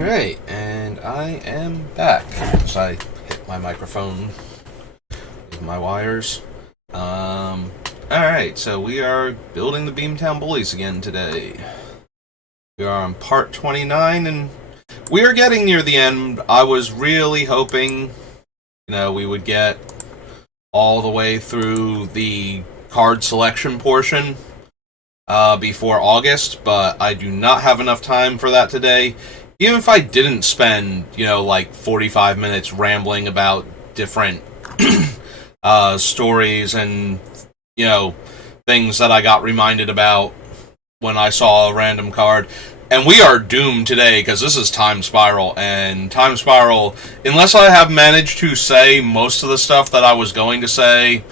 Alright, and I am back. So I hit my microphone with my wires. Alright, so we are building the Beamtown Bullies again today. We are on part 29, and we are getting near the end. I was really hoping, we would get all the way through the card selection portion before August, but I do not have enough time for that today. Even if I didn't spend, 45 minutes rambling about different stories and, things that I got reminded about when I saw a random card. And we are doomed today, because this is Time Spiral, and Time Spiral, unless I have managed to say most of the stuff that I was going to say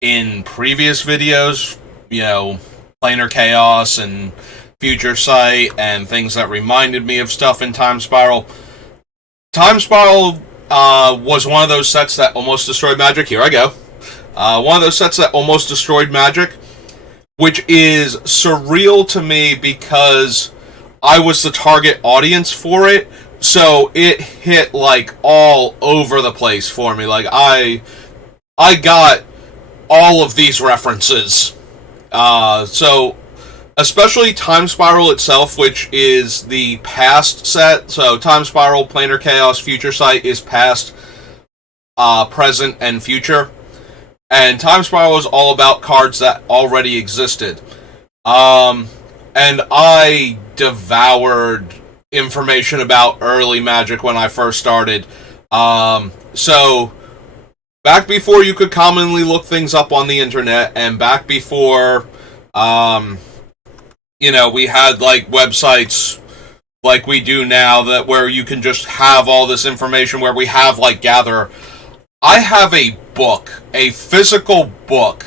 in previous videos, Planar Chaos and Future Sight, and things that reminded me of stuff in Time Spiral. Time Spiral was one of those sets that almost destroyed Magic. Here I go. One of those sets that almost destroyed Magic, which is surreal to me because I was the target audience for it, so it hit, all over the place for me. I got all of these references. So especially Time Spiral itself, which is the past set. So Time Spiral, Planar Chaos, Future Sight is past, present, and future. And Time Spiral is all about cards that already existed. And I devoured information about early Magic when I first started. So back before you could commonly look things up on the internet, and back before we had, websites like we do now where you can just have all this information, where we have, Gather. I have a book, a physical book,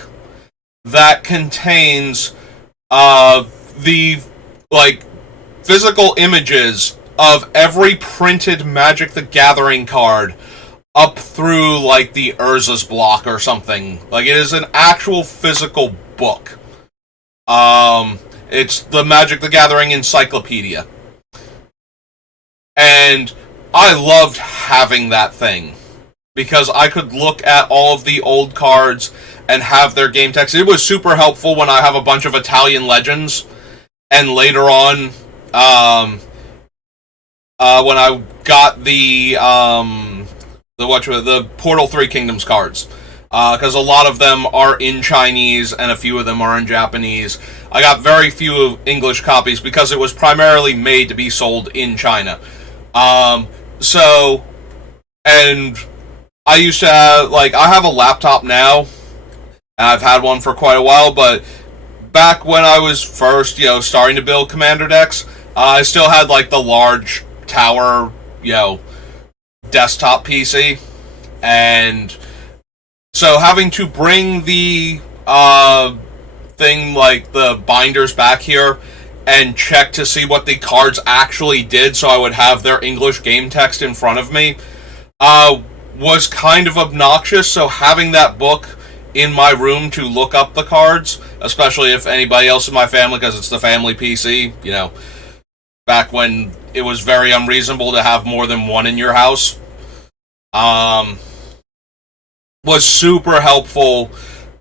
that contains, the, physical images of every printed Magic the Gathering card up through, the Urza's block or something. It is an actual physical book. It's the Magic the Gathering Encyclopedia. And I loved having that thing, because I could look at all of the old cards and have their game text. It was super helpful when I have a bunch of Italian legends, and later on, when I got the Portal 3 Kingdoms cards. Because a lot of them are in Chinese, and a few of them are in Japanese. I got very few English copies, because it was primarily made to be sold in China. And I used to have, I have a laptop now, and I've had one for quite a while, but back when I was first, starting to build Commander decks, I still had, the large tower, desktop PC, and so having to bring the thing, the binders back here and check to see what the cards actually did, so I would have their English game text in front of me, was kind of obnoxious. So having that book in my room to look up the cards, especially if anybody else in my family, because it's the family PC, back when it was very unreasonable to have more than one in your house, was super helpful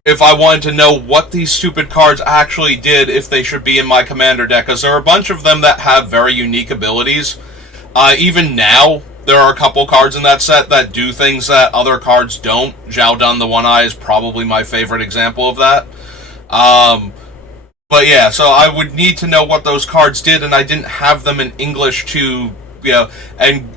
if I wanted to know what these stupid cards actually did, if they should be in my Commander deck, because there are a bunch of them that have very unique abilities. Even now, there are a couple cards in that set that do things that other cards don't. Zhao Dun the One-Eye is probably my favorite example of that. But yeah, so I would need to know what those cards did, and I didn't have them in English to, and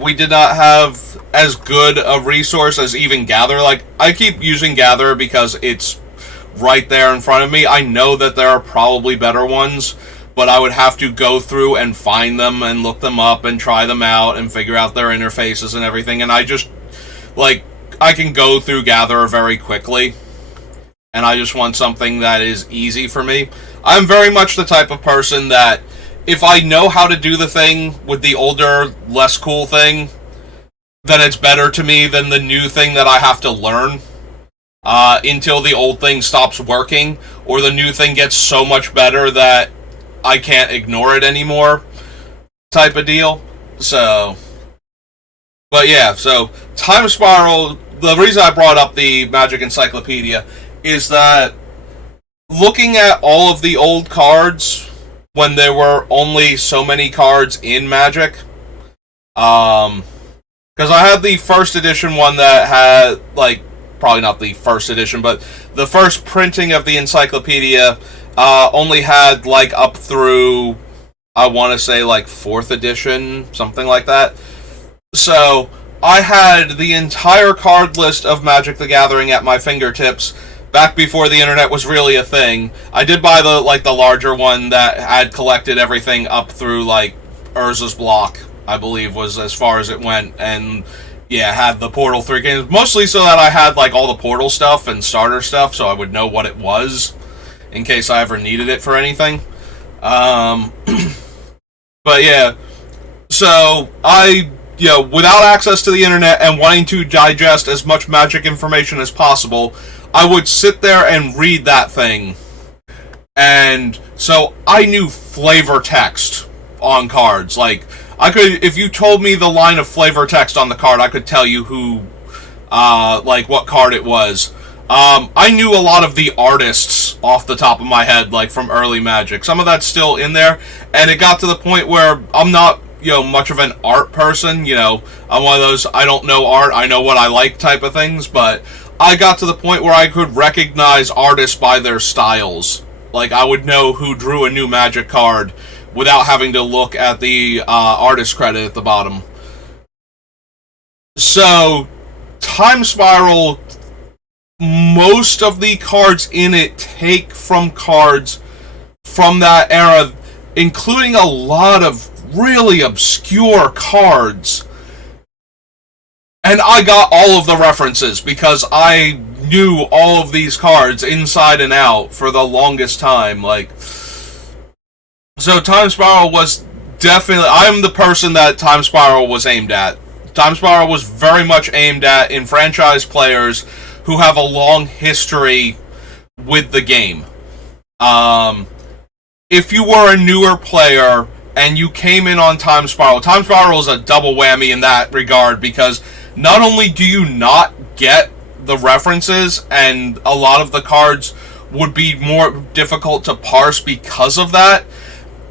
we did not have as good a resource as even Gather. I keep using Gather because it's right there in front of me. I know that there are probably better ones, but I would have to go through and find them and look them up and try them out and figure out their interfaces and everything. And I just, I can go through Gather very quickly, and I just want something that is easy for me. I'm very much the type of person that, if I know how to do the thing with the older, less cool thing, then it's better to me than the new thing that I have to learn until the old thing stops working, or the new thing gets so much better that I can't ignore it anymore. type of deal. So, but yeah, so Time Spiral, the reason I brought up the Magic Encyclopedia is that looking at all of the old cards when there were only so many cards in Magic, because I had the first edition one that had, like, probably not the first edition, but the first printing of the encyclopedia only had, like, up through, I want to say, like, 4th edition, something like that. So, I had the entire card list of Magic the Gathering at my fingertips back before the internet was really a thing. I did buy the larger one that had collected everything up through, like, Urza's Block, I believe, was as far as it went, and yeah, had the Portal 3 games, mostly so that I had, like, all the Portal stuff and starter stuff, so I would know what it was in case I ever needed it for anything. But yeah, so I, without access to the internet and wanting to digest as much Magic information as possible, I would sit there and read that thing. And so I knew flavor text on cards. Like, I could, if you told me the line of flavor text on the card, I could tell you who, like, what card it was. I knew a lot of the artists off the top of my head, like, from early Magic. Some of that's still in there, and it got to the point where I'm not, much of an art person. I'm one of those, I don't know art, I know what I like type of things, but I got to the point where I could recognize artists by their styles. Like, I would know who drew a new Magic card without having to look at the artist credit at the bottom. So, Time Spiral, most of the cards in it take from cards from that era, including a lot of really obscure cards. And I got all of the references because I knew all of these cards inside and out for the longest time. Like, so Time Spiral was definitely, I'm the person that Time Spiral was aimed at. Time Spiral was very much aimed at enfranchised players who have a long history with the game. If you were a newer player and you came in on Time Spiral is a double whammy in that regard, because not only do you not get the references, and a lot of the cards would be more difficult to parse because of that,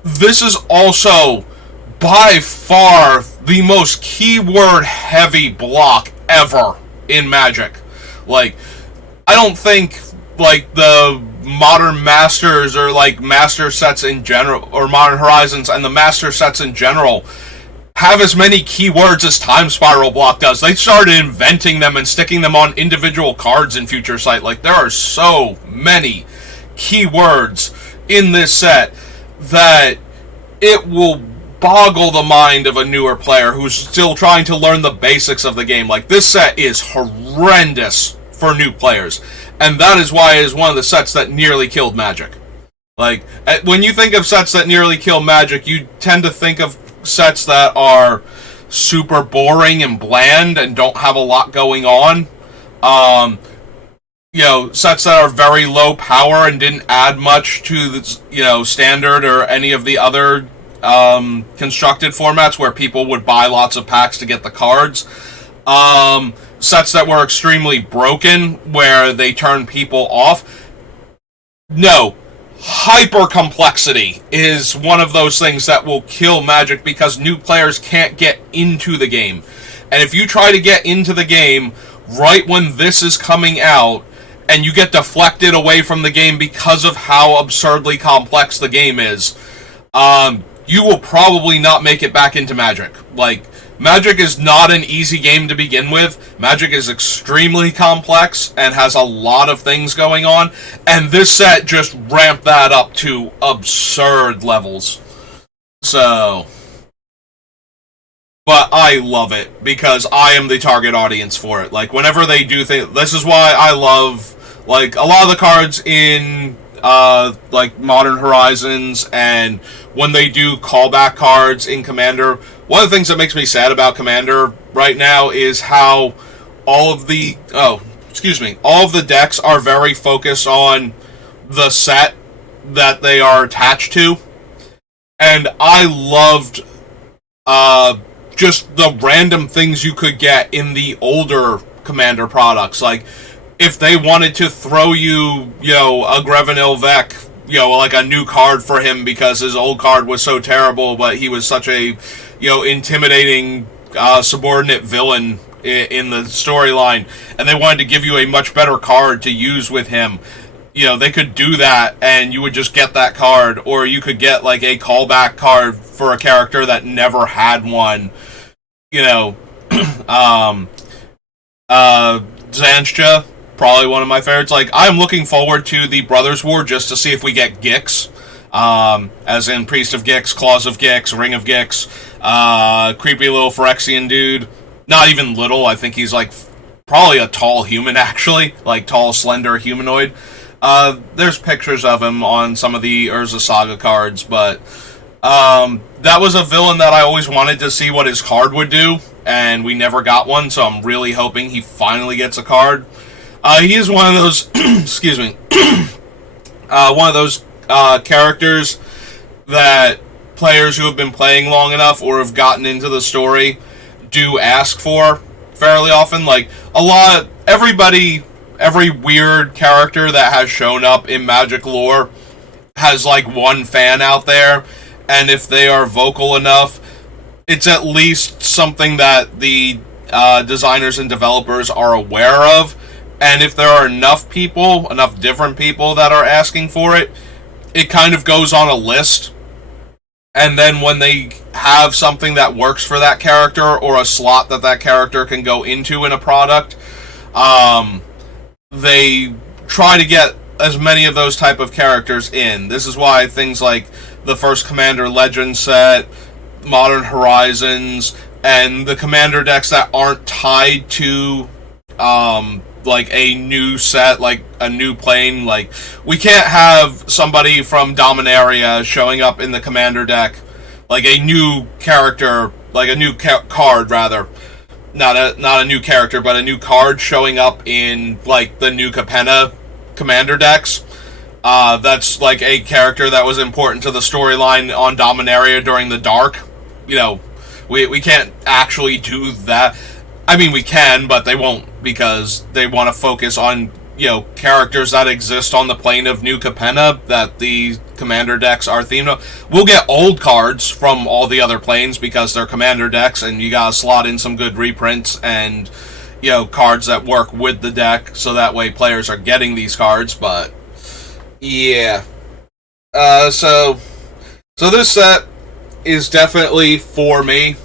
this is also by far the most keyword-heavy block ever in Magic. Like, I don't think, like, the Modern Masters or, like, Master sets in general, or Modern Horizons and the Master sets in general have as many keywords as Time Spiral block does. They started inventing them and sticking them on individual cards in Future Sight. Like, there are so many keywords in this set that it will boggle the mind of a newer player who's still trying to learn the basics of the game. Like, this set is horrendous for new players, and that is why it is one of the sets that nearly killed Magic. Like, when you think of sets that nearly kill Magic, you tend to think of sets that are super boring and bland and don't have a lot going on. Sets that are very low power and didn't add much to the, standard or any of the other constructed formats where people would buy lots of packs to get the cards. Sets that were extremely broken where they turn people off. No. Hyper complexity is one of those things that will kill Magic because new players can't get into the game. And if you try to get into the game right when this is coming out, and you get deflected away from the game because of how absurdly complex the game is, you will probably not make it back into Magic. Like, Magic is not an easy game to begin with. Magic is extremely complex and has a lot of things going on, and this set just ramped that up to absurd levels. So, but I love it because I am the target audience for it. Like, whenever they do things, this is why I love, like, a lot of the cards in like Modern Horizons, and when they do callback cards in Commander. One of the things that makes me sad about Commander right now is how all of the decks are very focused on the set that they are attached to. And I loved uh, just the random things you could get in the older Commander products. Like, if they wanted to throw you, a Grevenil Vec, like a new card for him because his old card was so terrible, but he was such a, intimidating subordinate villain in the storyline, and they wanted to give you a much better card to use with him, they could do that, and you would just get that card, or you could get, like, a callback card for a character that never had one, Zansha, probably one of my favorites. Like, I'm looking forward to the Brothers War just to see if we get Gix, as in Priest of Gix, Claws of Gix, Ring of Gix, creepy little Phyrexian dude. Not even little, I think he's, like, probably a tall human, actually. Like, tall, slender humanoid. There's pictures of him on some of the Urza Saga cards, but that was a villain that I always wanted to see what his card would do, and we never got one, so I'm really hoping he finally gets a card. He is one of those, excuse me, one of those characters that players who have been playing long enough or have gotten into the story do ask for fairly often. Like, every weird character that has shown up in Magic lore has, like, one fan out there, and if they are vocal enough, it's at least something that the designers and developers are aware of, and if there are enough different people that are asking for it, it kind of goes on a list. And then when they have something that works for that character, or a slot that character can go into in a product, they try to get as many of those type of characters in. This is why things like the first Commander Legends set, Modern Horizons, and the Commander decks that aren't tied to, like, a new set, like a new plane. Like, we can't have somebody from Dominaria showing up in the Commander deck, like a new character, like a new card, rather. Not a new character, but a new card showing up in, like, the new Capenna Commander decks. That's, like, a character that was important to the storyline on Dominaria during the Dark. We can't actually do that. I mean, we can, but they won't, because they want to focus on, characters that exist on the plane of New Capenna that the Commander decks are themed of. We'll get old cards from all the other planes because they're Commander decks, and you gotta slot in some good reprints and, cards that work with the deck, so that way players are getting these cards, but, yeah. So this set is definitely for me.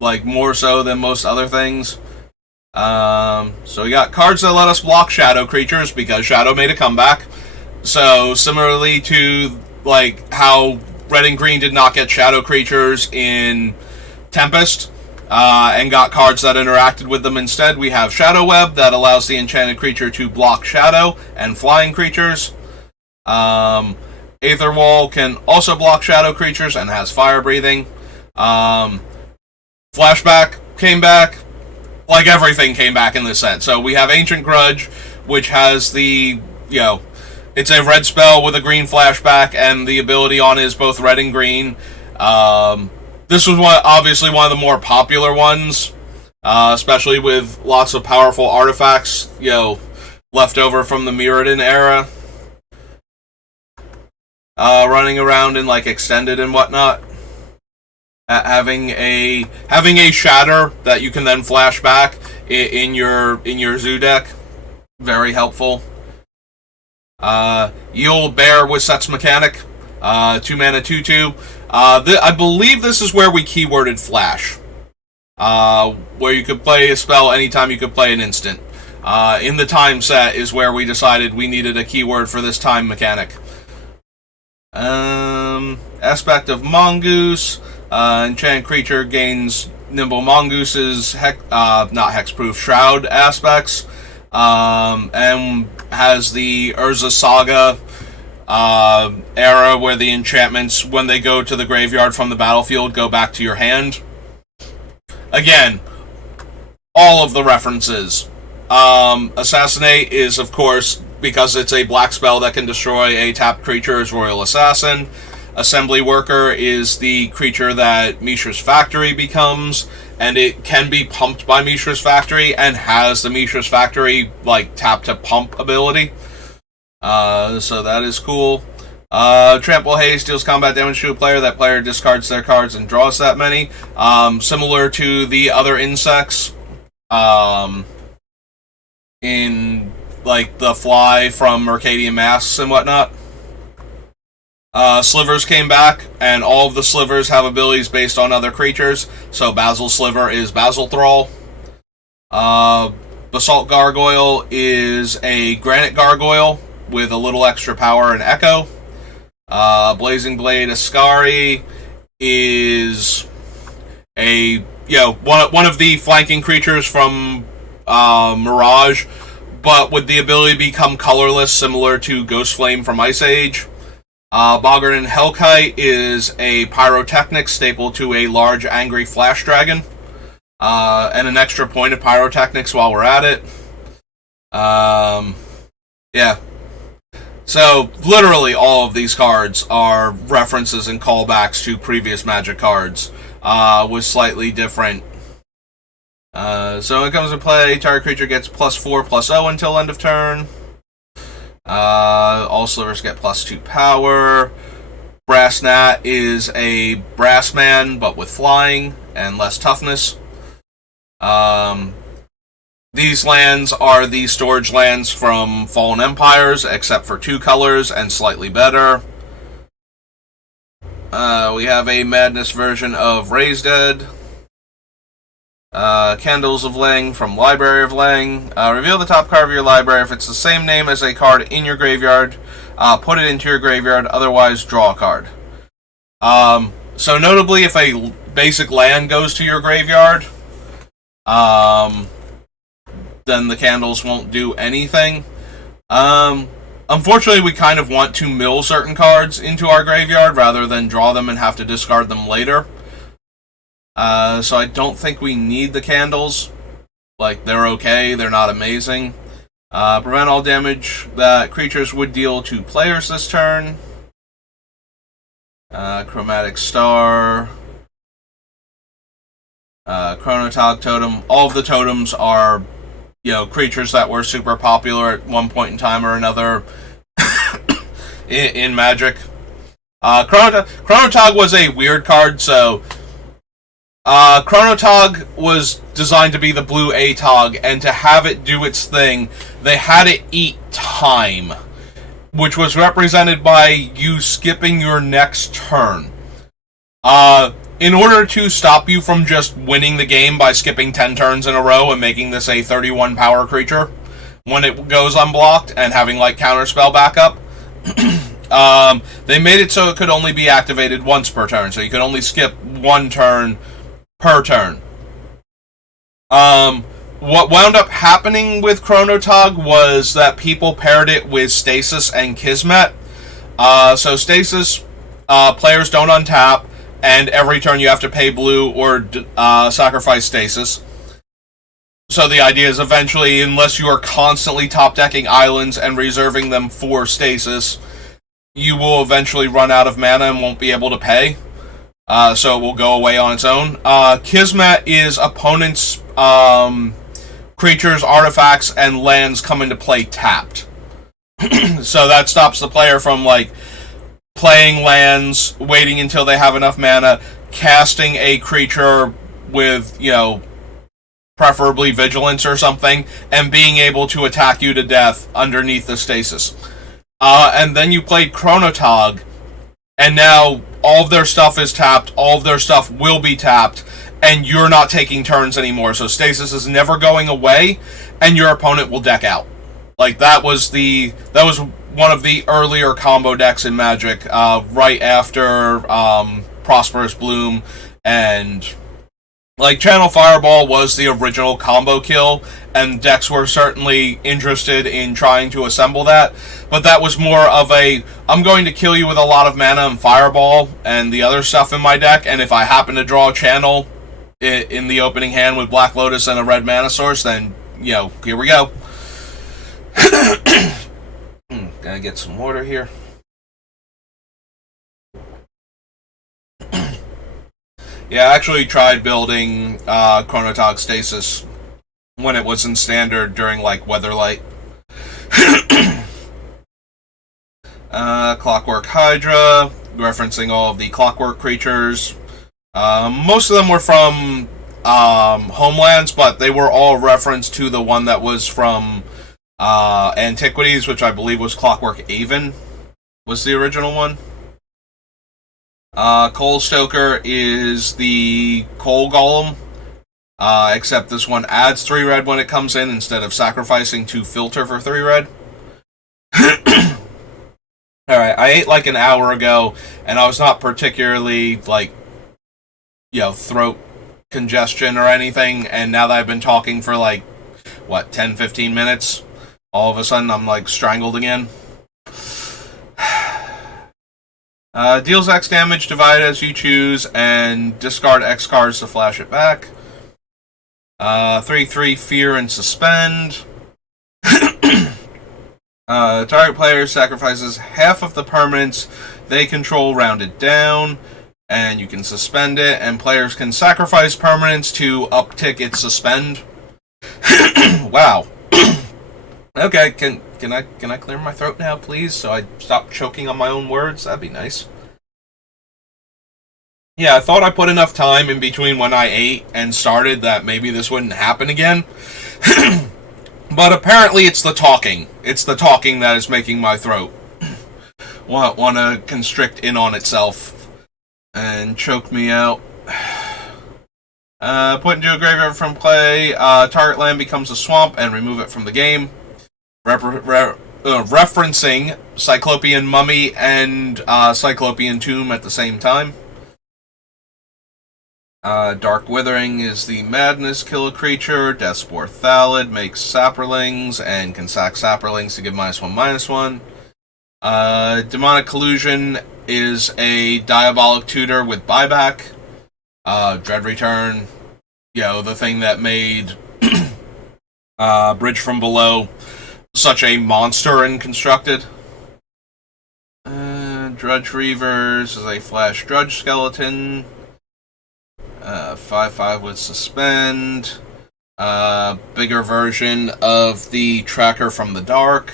Like, more so than most other things. So we got cards that let us block Shadow creatures, because Shadow made a comeback. So, similarly to, like, how Red and Green did not get Shadow creatures in Tempest, and got cards that interacted with them instead, we have Shadow Web, that allows the enchanted creature to block Shadow and flying creatures. Aether Wall can also block Shadow creatures and has fire breathing. Flashback came back. Like, everything came back in this set. So we have Ancient Grudge, which has the, it's a red spell with a green flashback, and the ability on is both red and green. This was obviously one of the more popular ones, especially with lots of powerful artifacts, left over from the Mirrodin era, running around in, like, Extended and whatnot. Having a shatter that you can then flash back in your zoo deck, very helpful. You'll bear with Set's Mechanic, 2 mana 2/2. I believe this is where we keyworded flash, where you could play a spell anytime you could play an instant. In the time set is where we decided we needed a keyword for this time mechanic. Aspect of Mongoose. Enchanted creature gains Nimble Mongoose's not hexproof Shroud aspects, and has the Urza Saga era where the enchantments, when they go to the graveyard from the battlefield, go back to your hand. Again, all of the references. Assassinate is, of course, because it's a black spell that can destroy a tapped creature, as Royal Assassin. Assembly Worker is the creature that Mishra's Factory becomes, and it can be pumped by Mishra's Factory and has the Mishra's Factory like tap to pump ability. So that is cool. Trample Haze deals combat damage to a player. That player discards their cards and draws that many. Similar to the other insects. In like the Fly from Mercadian Masks and whatnot. Slivers came back, and all of the Slivers have abilities based on other creatures. So Basil Sliver is Basil Thrall. Basalt Gargoyle is a Granite Gargoyle with a little extra power and echo. Blazing Blade Ascari is a one of the flanking creatures from Mirage, but with the ability to become colorless, similar to Ghost Flame from Ice Age. Boggart and Hellkite is a pyrotechnic staple to a large angry flash dragon. And an extra point of pyrotechnics while we're at it. Yeah. So, literally all of these cards are references and callbacks to previous Magic cards, with slightly different. So when it comes to play, target creature gets +4/+0 until end of turn. All Slivers get +2 power. Brass Gnat is a Brass Man, but with flying and less toughness. These lands are the storage lands from Fallen Empires, except for 2 colors and slightly better. We have a Madness version of Raised Dead. Candles of Lang from Library of Lang. Reveal the top card of your library. If it's the same name as a card in your graveyard, put it into your graveyard, otherwise draw a card. So notably, if a basic land goes to your graveyard, then the candles won't do anything. Unfortunately, we kind of want to mill certain cards into our graveyard rather than draw them and have to discard them later. So I don't think we need the candles. Like, they're okay, they're not amazing. Prevent all damage that creatures would deal to players this turn. Chromatic Star. Chronotog Totem. All of the totems are, creatures that were super popular at one point in time or another in Magic. Chronotog was a weird card, so Chronotog was designed to be the blue ATOG, and to have it do its thing, they had it eat time, which was represented by you skipping your next turn. In order to stop you from just winning the game by skipping 10 turns in a row and making this a 31 power creature when it goes unblocked and having like counterspell backup, they made it so it could only be activated once per turn, so you could only skip 1 turn per turn. What wound up happening with Chronotog was that people paired it with Stasis and Kismet. So Stasis, players don't untap, and every turn you have to pay blue or sacrifice Stasis. So the idea is eventually, unless you are constantly top-decking islands and reserving them for Stasis, you will eventually run out of mana and won't be able to pay. So it will go away on its own. Kismet is opponents' creatures, artifacts, and lands come into play tapped. So that stops the player from, playing lands, waiting until they have enough mana, casting a creature with, preferably Vigilance or something, and being able to attack you to death underneath the stasis. And then you played Chronotog, and now all of their stuff is tapped, all of their stuff will be tapped, and you're not taking turns anymore, so stasis is never going away, and your opponent will deck out. That was one of the earlier combo decks in Magic, right after Prosperous Bloom, and Channel Fireball was the original combo kill, and decks were certainly interested in trying to assemble that, but that was more of I'm going to kill you with a lot of mana and Fireball and the other stuff in my deck, and if I happen to draw a Channel in the opening hand with Black Lotus and a red mana source, then, here we go. Gotta get some water here. Yeah, I actually tried building Chronotog Stasis when it was in standard during like Weatherlight. Clockwork Hydra, referencing all of the Clockwork creatures. Most of them were from Homelands, but they were all referenced to the one that was from Antiquities, which I believe was Clockwork Avon, was the original one. Coal Stoker is the Coal Golem, except this one adds 3 red when it comes in instead of sacrificing to filter for 3 red. Alright, I ate like an hour ago, and I was not particularly, like, throat congestion or anything, and now that I've been talking for, like, 10-15 minutes, all of a sudden I'm, like, strangled again. Deals X damage, divide as you choose, and discard X cards to flash it back. 3/3 Fear and Suspend. Target player sacrifices half of the permanents they control rounded down, and you can suspend it, and players can sacrifice permanents to uptick its suspend. Wow. Okay, can I clear my throat now, please, so I stop choking on my own words? That'd be nice. Yeah, I thought I put enough time in between when I ate and started that maybe this wouldn't happen again. But apparently it's the talking. It's the talking that is making my throat want to constrict in on itself and choke me out. Put into a graveyard from play. Target land becomes a swamp and remove it from the game. Referencing Cyclopean Mummy and Cyclopean Tomb at the same time. Dark Withering is the Madness, kill a creature. Deathspore Thallid makes Saprolings and can sack Saprolings to give -1/-1. Demonic Collusion is a Diabolic Tutor with buyback. Dread Return, the thing that made Bridge from Below such a monster in Constructed. Drudge Reavers is a Flash Drudge Skeleton. 5/5 with Suspend. Bigger version of the Tracker from the Dark.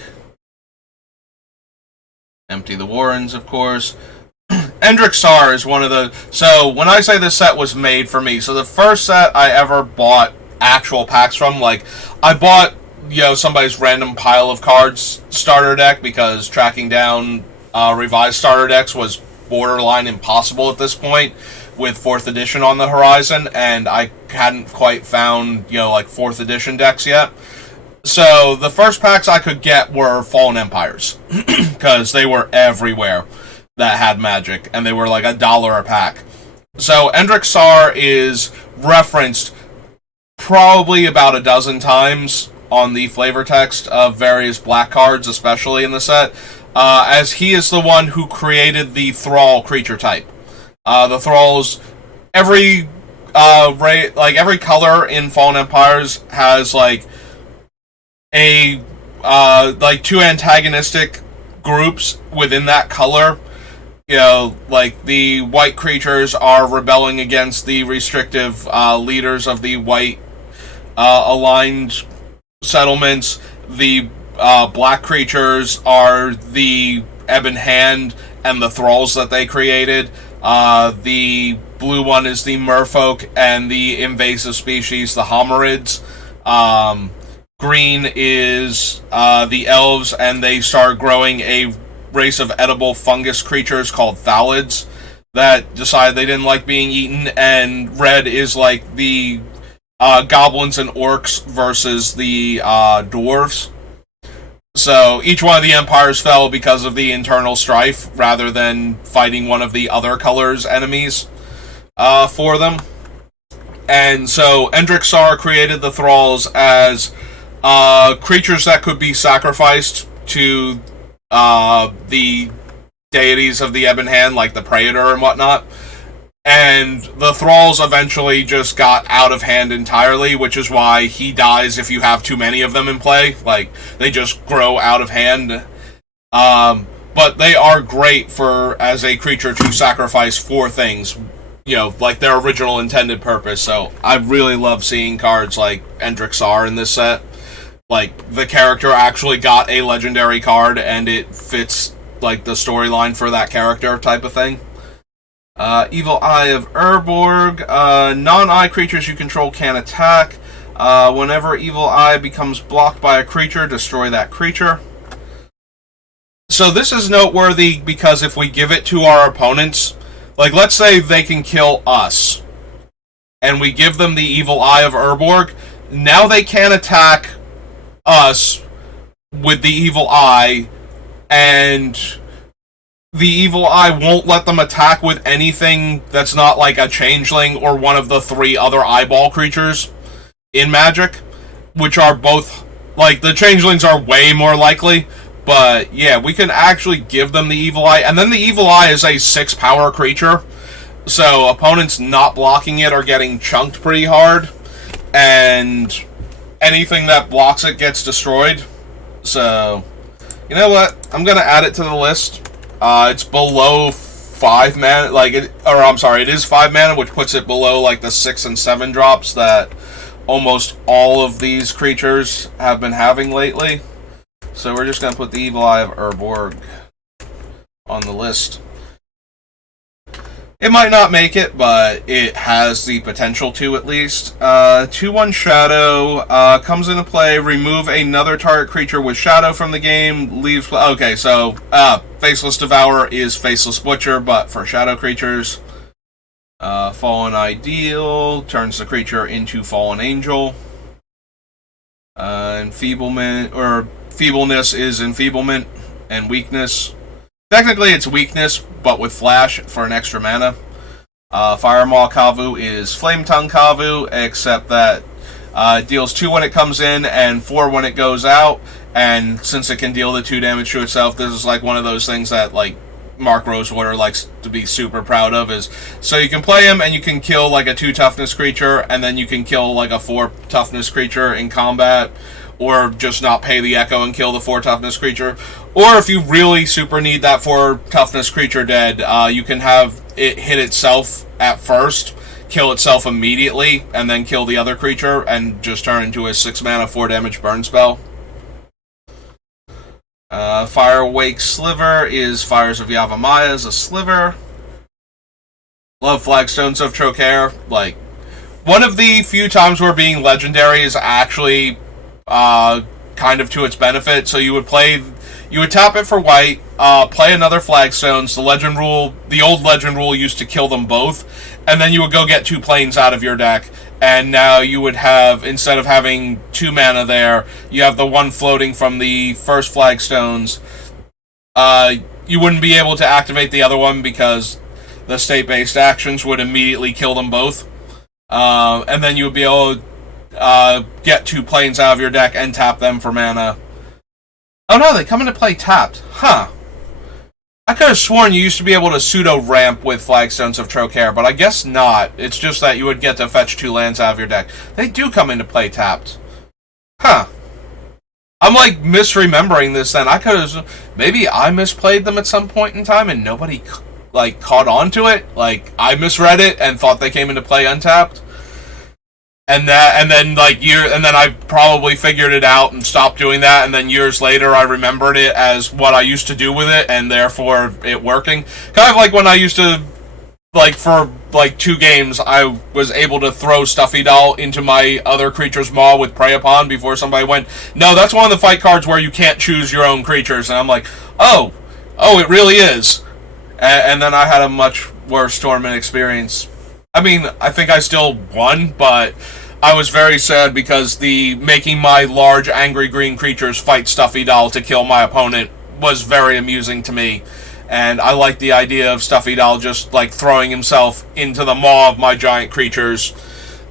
Empty the Warrens, of course. Endrick Sar is one of the... So, when I say this set was made for me, so the first set I ever bought actual packs from, like, I bought, somebody's random pile of cards starter deck because tracking down revised starter decks was borderline impossible at this point, with 4th edition on the horizon, and I hadn't quite found, 4th edition decks yet. So, the first packs I could get were Fallen Empires, because they were everywhere that had Magic, and they were like $1 a pack. So, Endrick Sar is referenced probably about a dozen times on the flavor text of various black cards, especially in the set, as he is the one who created the Thrall creature type. The Thralls, every every color in Fallen Empires has a 2 antagonistic groups within that color. The white creatures are rebelling against the restrictive leaders of the white aligned settlements. The black creatures are the Ebon Hand and the Thralls that they created. The blue one is the Merfolk and the invasive species, the Homerids. Green is the Elves, and they start growing a race of edible fungus creatures called Thallids that decide they didn't like being eaten. And red is like the goblins and orcs versus the dwarves. So each one of the empires fell because of the internal strife rather than fighting one of the other colors' enemies for them. And so Endrick Sar created the Thralls as creatures that could be sacrificed to the deities of the Ebon Hand, like the Praetor and whatnot. And the Thralls eventually just got out of hand entirely, which is why he dies if you have too many of them in play. They just grow out of hand. But they are great as a creature to sacrifice for things. like their original intended purpose. So I really love seeing cards like Endrixar in this set. Like, the character actually got a legendary card, and it fits, like, the storyline for that character type of thing. Evil Eye of Urborg. Non-eye creatures you control can attack. Whenever Evil Eye becomes blocked by a creature, destroy that creature. So this is noteworthy because if we give it to our opponents, like, let's say they can kill us, and we give them the Evil Eye of Urborg, now they can attack us with the Evil Eye, and the Evil Eye won't let them attack with anything that's not like a changeling or one of the 3 other eyeball creatures in Magic, which are both, like, the changelings are way more likely, but yeah, we can actually give them the Evil Eye, and then the Evil Eye is a 6 power creature, so opponents not blocking it are getting chunked pretty hard, and anything that blocks it gets destroyed. So, you know what? I'm gonna add it to the list. It's below 5 mana, it is 5 mana, which puts it below, like, the 6 and 7 drops that almost all of these creatures have been having lately. So we're just gonna put the Evil Eye of Urborg on the list. It might not make it, but it has the potential to, at least. 2/1 Shadow comes into play. Remove another target creature with Shadow from the game. Leaves. Okay, so Faceless Devourer is Faceless Butcher, but for Shadow creatures. Fallen Ideal turns the creature into Fallen Angel. Enfeeblement, or Feebleness is Enfeeblement, and Weakness. Technically, it's Weakness, but with Flash for an extra mana. Firemaw Kavu is Flame Tongue Kavu, except that it deals 2 when it comes in and 4 when it goes out. And since it can deal the 2 damage to itself, this is like one of those things that, like, Mark Rosewater likes to be super proud of. Is so you can play him and you can kill like a 2 toughness creature, and then you can kill like a 4 toughness creature in combat, or just not pay the echo and kill the 4 toughness creature. Or if you really super need that 4 toughness creature dead, you can have it hit itself at first, kill itself immediately, and then kill the other creature, and just turn into a 6 mana 4 damage burn spell. Firewake Sliver is Fires of Yavimaya as a Sliver. Love Flagstones of Trocaire. Like, one of the few times where being legendary is actually kind of to its benefit. So you would tap it for white, play another Flagstones. The old legend rule used to kill them both, and then you would go get 2 planes out of your deck, and now you would have, instead of having 2 mana there, you have the 1 floating from the first Flagstones. You wouldn't be able to activate the other one because the state-based actions would immediately kill them both. And then you would be able to get 2 planes out of your deck and tap them for mana. Oh no, they come into play tapped. Huh. I could have sworn you used to be able to pseudo-ramp with Flagstones of Trocaire, but I guess not. It's just that you would get to fetch 2 lands out of your deck. They do come into play tapped. Huh. I'm, like, misremembering this then. Maybe I misplayed them at some point in time and nobody, like, caught on to it. Like, I misread it and thought they came into play untapped. And then I probably figured it out and stopped doing that, and then years later I remembered it as what I used to do with it, and therefore it working. Kind of like when I used to, like, for, like, 2 games, I was able to throw Stuffy Doll into my other creature's maw with Prey Upon before somebody went, no, that's one of the fight cards where you can't choose your own creatures, and I'm like, oh, it really is. And then I had a much worse tournament experience. I mean, I think I still won, but I was very sad because the making my large angry green creatures fight Stuffy Doll to kill my opponent was very amusing to me. And I like the idea of Stuffy Doll just, like, throwing himself into the maw of my giant creatures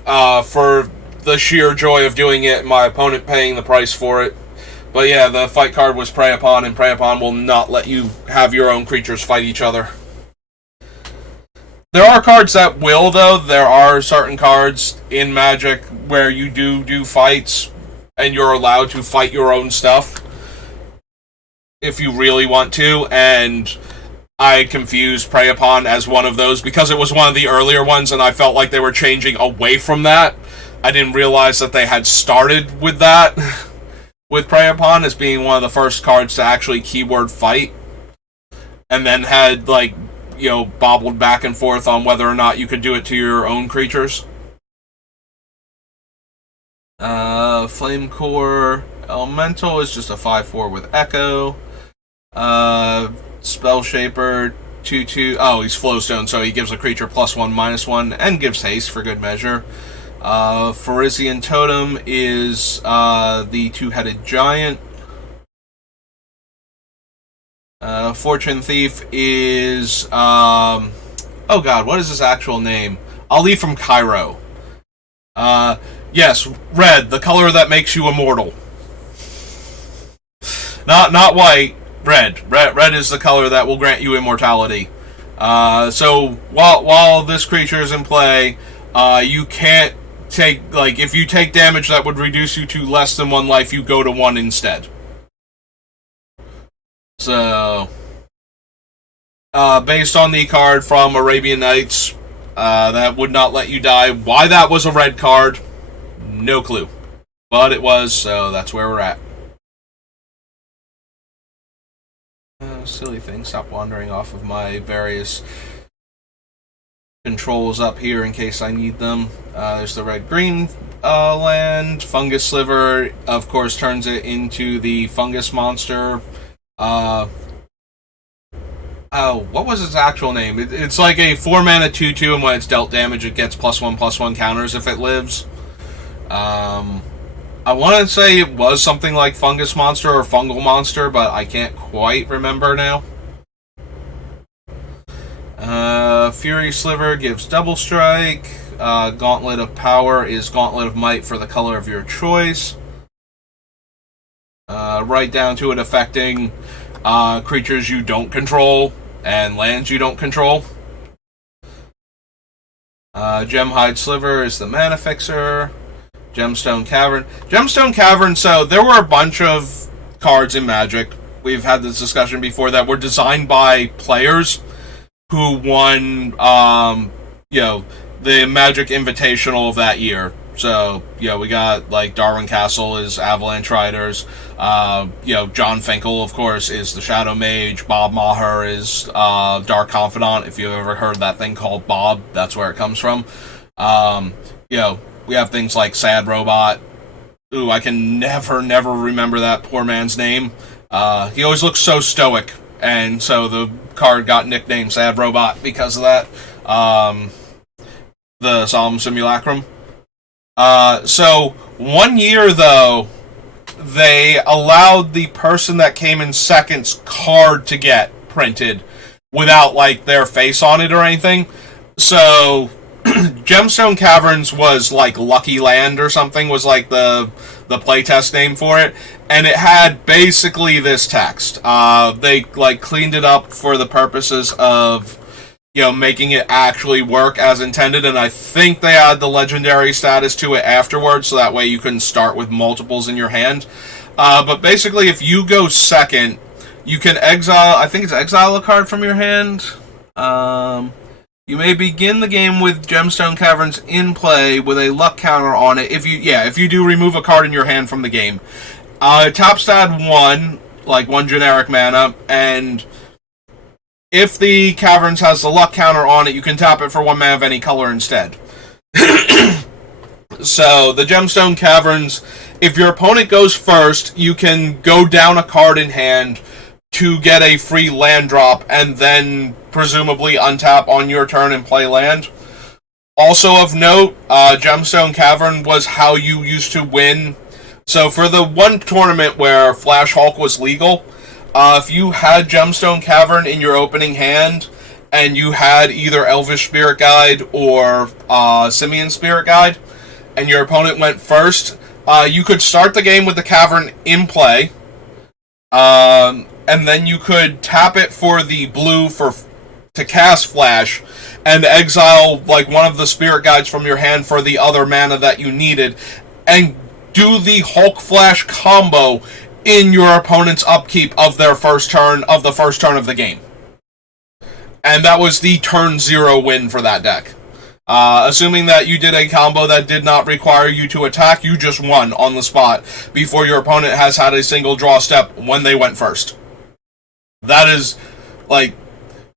for the sheer joy of doing it and my opponent paying the price for it. But yeah, the fight card was Prey Upon, and Prey Upon will not let you have your own creatures fight each other. There are cards that will, though. There are certain cards in Magic where you do fights, and you're allowed to fight your own stuff if you really want to, and I confused Prey Upon as one of those because it was one of the earlier ones, and I felt like they were changing away from that. I didn't realize that they had started with that, with Prey Upon as being one of the first cards to actually keyword fight, and then had, like, you know, bobbled back and forth on whether or not you could do it to your own creatures. Flame Core Elemental is just a 5/4 with Echo. Spell Shaper 2/2. Oh, he's Flowstone, so he gives a creature +1/-1 and gives haste for good measure. Phyrexian Totem is the two-headed giant. Fortune Thief is oh god, what is his actual name? Ali from Cairo. Yes, red, the color that makes you immortal. Not white. Red is the color that will grant you immortality. So while this creature is in play, you can't take, like, if you take damage that would reduce you to less than 1 life, you go to 1 instead. So, based on the card from Arabian Nights, that would not let you die. Why that was a red card, no clue. But it was, so that's where we're at. Silly thing, stop wandering off of my various controls up here in case I need them. There's the red-green land. Fungus Sliver, of course, turns it into the fungus monster. Oh, what was its actual name? It's like a 4-mana 2/2, and when it's dealt damage, it gets +1/+1 counters if it lives. I want to say it was something like Fungus Monster or Fungal Monster, but I can't quite remember now. Fury Sliver gives Double Strike. Gauntlet of Power is Gauntlet of Might for the color of your choice. Right down to it affecting creatures you don't control and lands you don't control. Gemhide Sliver is the Mana Fixer. Gemstone Cavern, so there were a bunch of cards in Magic, we've had this discussion before, that were designed by players who won, the Magic Invitational of that year. So, we got, like, Darwin Castle is Avalanche Riders, John Finkel, of course, is the Shadow Mage, Bob Maher is Dark Confidant. If you've ever heard that thing called Bob, that's where it comes from. We have things like Sad Robot. Ooh, I can never remember that poor man's name. He always looks so stoic, and so the card got nicknamed Sad Robot because of that. The Solemn Simulacrum. So, one year, though, they allowed the person that came in second's card to get printed without, like, their face on it or anything. So Gemstone Caverns was like Lucky Land or something, was like the playtest name for it, and it had basically this text. They like cleaned it up for the purposes of making it actually work as intended, and I think they added the legendary status to it afterwards, so that way you can start with multiples in your hand. But basically, if you go second, you can exile a card from your hand. You may begin the game with Gemstone Caverns in play with a luck counter on it. If you do remove a card in your hand from the game. Top stat 1, like 1 generic mana, and if the Caverns has the luck counter on it, you can tap it for 1 mana of any color instead. So, the Gemstone Caverns, if your opponent goes first, you can go down a card in hand to get a free land drop, and then presumably untap on your turn and play land. Also of note, Gemstone Cavern was how you used to win. So for the one tournament where Flash Hulk was legal, if you had Gemstone Cavern in your opening hand, and you had either Elvish Spirit Guide or Simian Spirit Guide, and your opponent went first, you could start the game with the Cavern in play, and then you could tap it for the blue to cast Flash, and exile like one of the Spirit Guides from your hand for the other mana that you needed, and do the Hulk Flash combo in your opponent's upkeep of their first turn of the game. And that was the turn 0 win for that deck. Assuming that you did a combo that did not require you to attack, you just won on the spot before your opponent has had a single draw step when they went first. That is, like,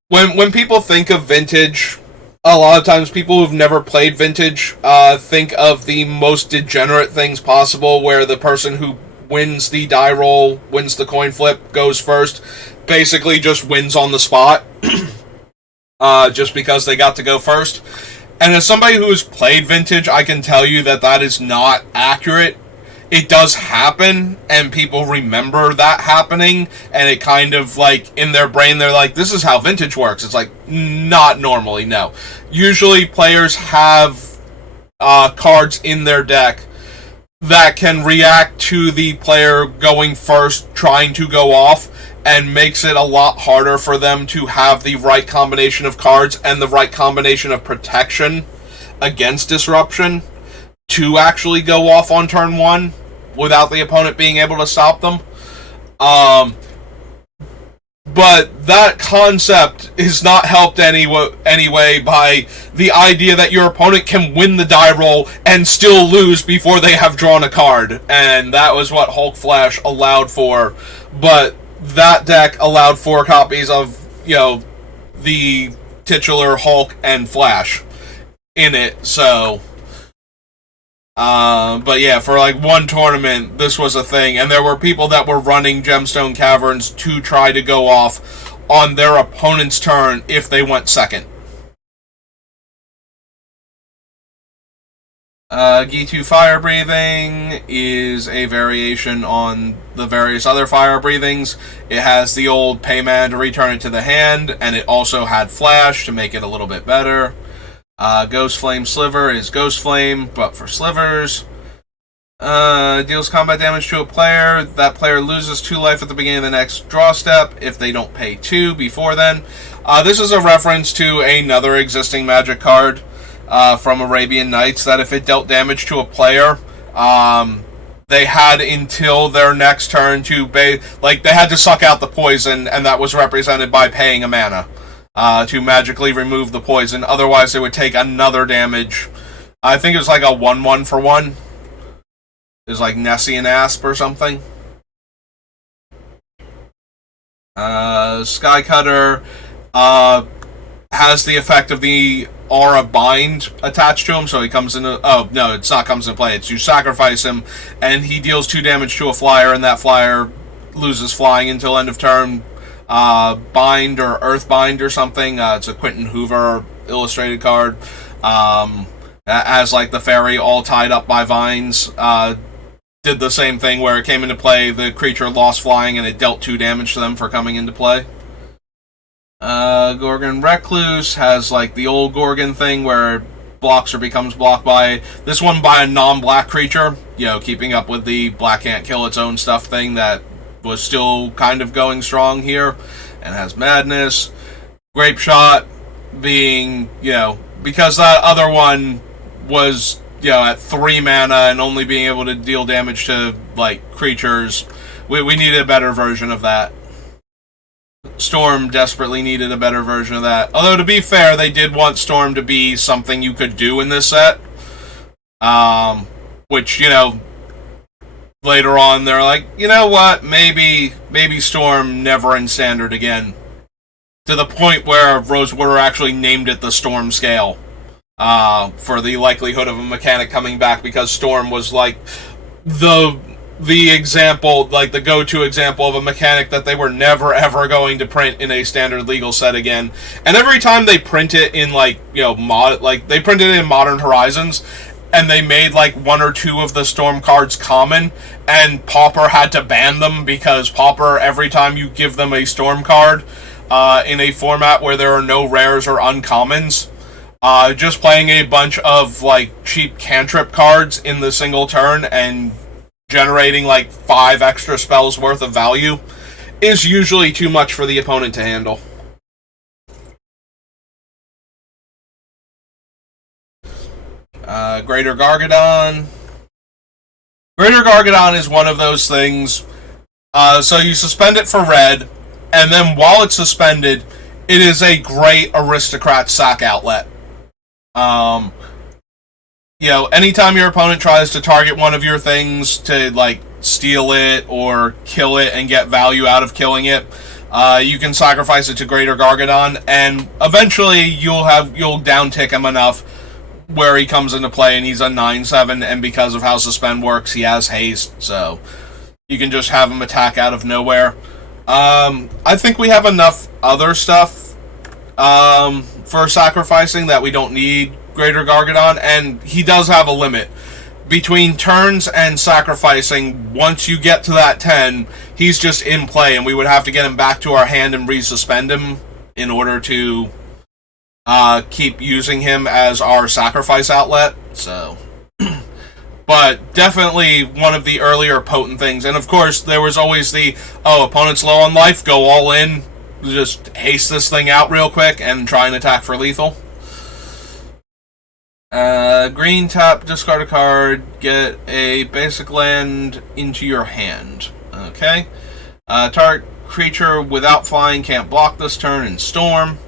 when people think of Vintage, a lot of times people who've never played Vintage think of the most degenerate things possible, where the person who wins the die roll, wins the coin flip, goes first, basically just wins on the spot, just because they got to go first. And as somebody who has played Vintage, I can tell you that that is not accurate. It does happen, and people remember that happening, and it kind of, like, in their brain, they're like, this is how Vintage works. It's like, not normally, no. Usually players have cards in their deck that can react to the player going first, trying to go off, and makes it a lot harder for them to have the right combination of cards and the right combination of protection against disruption to actually go off on turn 1 without the opponent being able to stop them. But that concept is not helped anyway by the idea that your opponent can win the die roll and still lose before they have drawn a card. And that was what Hulk Flash allowed for. But that deck allowed 4 copies of, the titular Hulk and Flash in it, so... but yeah, for like one tournament, this was a thing, and there were people that were running Gemstone Caverns to try to go off on their opponent's turn if they went second. Gitu Fire Breathing is a variation on the various other fire breathings. It has the old pay mana to return it to the hand, and it also had Flash to make it a little bit better. Ghost Flame Sliver is Ghost Flame, but for slivers. Deals combat damage to a player. That player loses 2 life at the beginning of the next draw step if they don't pay 2 before then. This is a reference to another existing Magic card from Arabian Nights, that if it dealt damage to a player, they had until their next turn to they had to suck out the poison, and that was represented by paying a mana to magically remove the poison. Otherwise, they would take another damage. I think it was like a 1/1 for 1. It was like Nessie and Asp or something. Skycutter has the effect of the Aura Bind attached to him, so he comes into... Oh, no, it's not comes into play. It's you sacrifice him, and he deals 2 damage to a flyer, and that flyer loses flying until end of turn. Bind or Earthbind or something. It's a Quentin Hoover illustrated card. As like the fairy all tied up by vines. Did the same thing where it came into play, the creature lost flying, and it dealt 2 damage to them for coming into play. Gorgon Recluse has like the old Gorgon thing where it blocks or becomes blocked by this one by a non-black creature, keeping up with the black can't kill its own stuff thing that was still kind of going strong here, and has Madness. Grape Shot being, because that other one was, at 3 mana and only being able to deal damage to, creatures, we needed a better version of that. Storm desperately needed a better version of that. Although, to be fair, they did want Storm to be something you could do in this set. Which, later on, they're like, you know what, maybe Storm never in Standard again. To the point where Rosewater actually named it the Storm Scale. For the likelihood of a mechanic coming back, because Storm was like the example, the go-to example of a mechanic that they were never ever going to print in a standard legal set again. And every time they print it in they printed it in Modern Horizons, and they made 1 or 2 of the Storm cards common, and Pauper had to ban them because Pauper, every time you give them a Storm card in a format where there are no rares or uncommons, just playing a bunch of cheap cantrip cards in the single turn and generating 5 extra spells worth of value is usually too much for the opponent to handle. Greater Gargadon. Greater Gargadon is one of those things. So you suspend it for red, and then while it's suspended, it is a great aristocrat sack outlet. Um, anytime your opponent tries to target one of your things to like steal it or kill it and get value out of killing it, you can sacrifice it to Greater Gargadon, and eventually you'll downtick him enough where he comes into play and he's a 9/7, and because of how Suspend works, he has haste, so you can just have him attack out of nowhere. I think we have enough other stuff for sacrificing that we don't need Greater Gargadon, and he does have a limit. Between turns and sacrificing, once you get to that 10, he's just in play, and we would have to get him back to our hand and resuspend him in order to keep using him as our sacrifice outlet. So, but definitely one of the earlier potent things. And of course, there was always the, opponent's low on life, go all in, just haste this thing out real quick and try and attack for lethal. Green, tap, discard a card, get a basic land into your hand. Okay. Target creature without flying can't block this turn in Storm.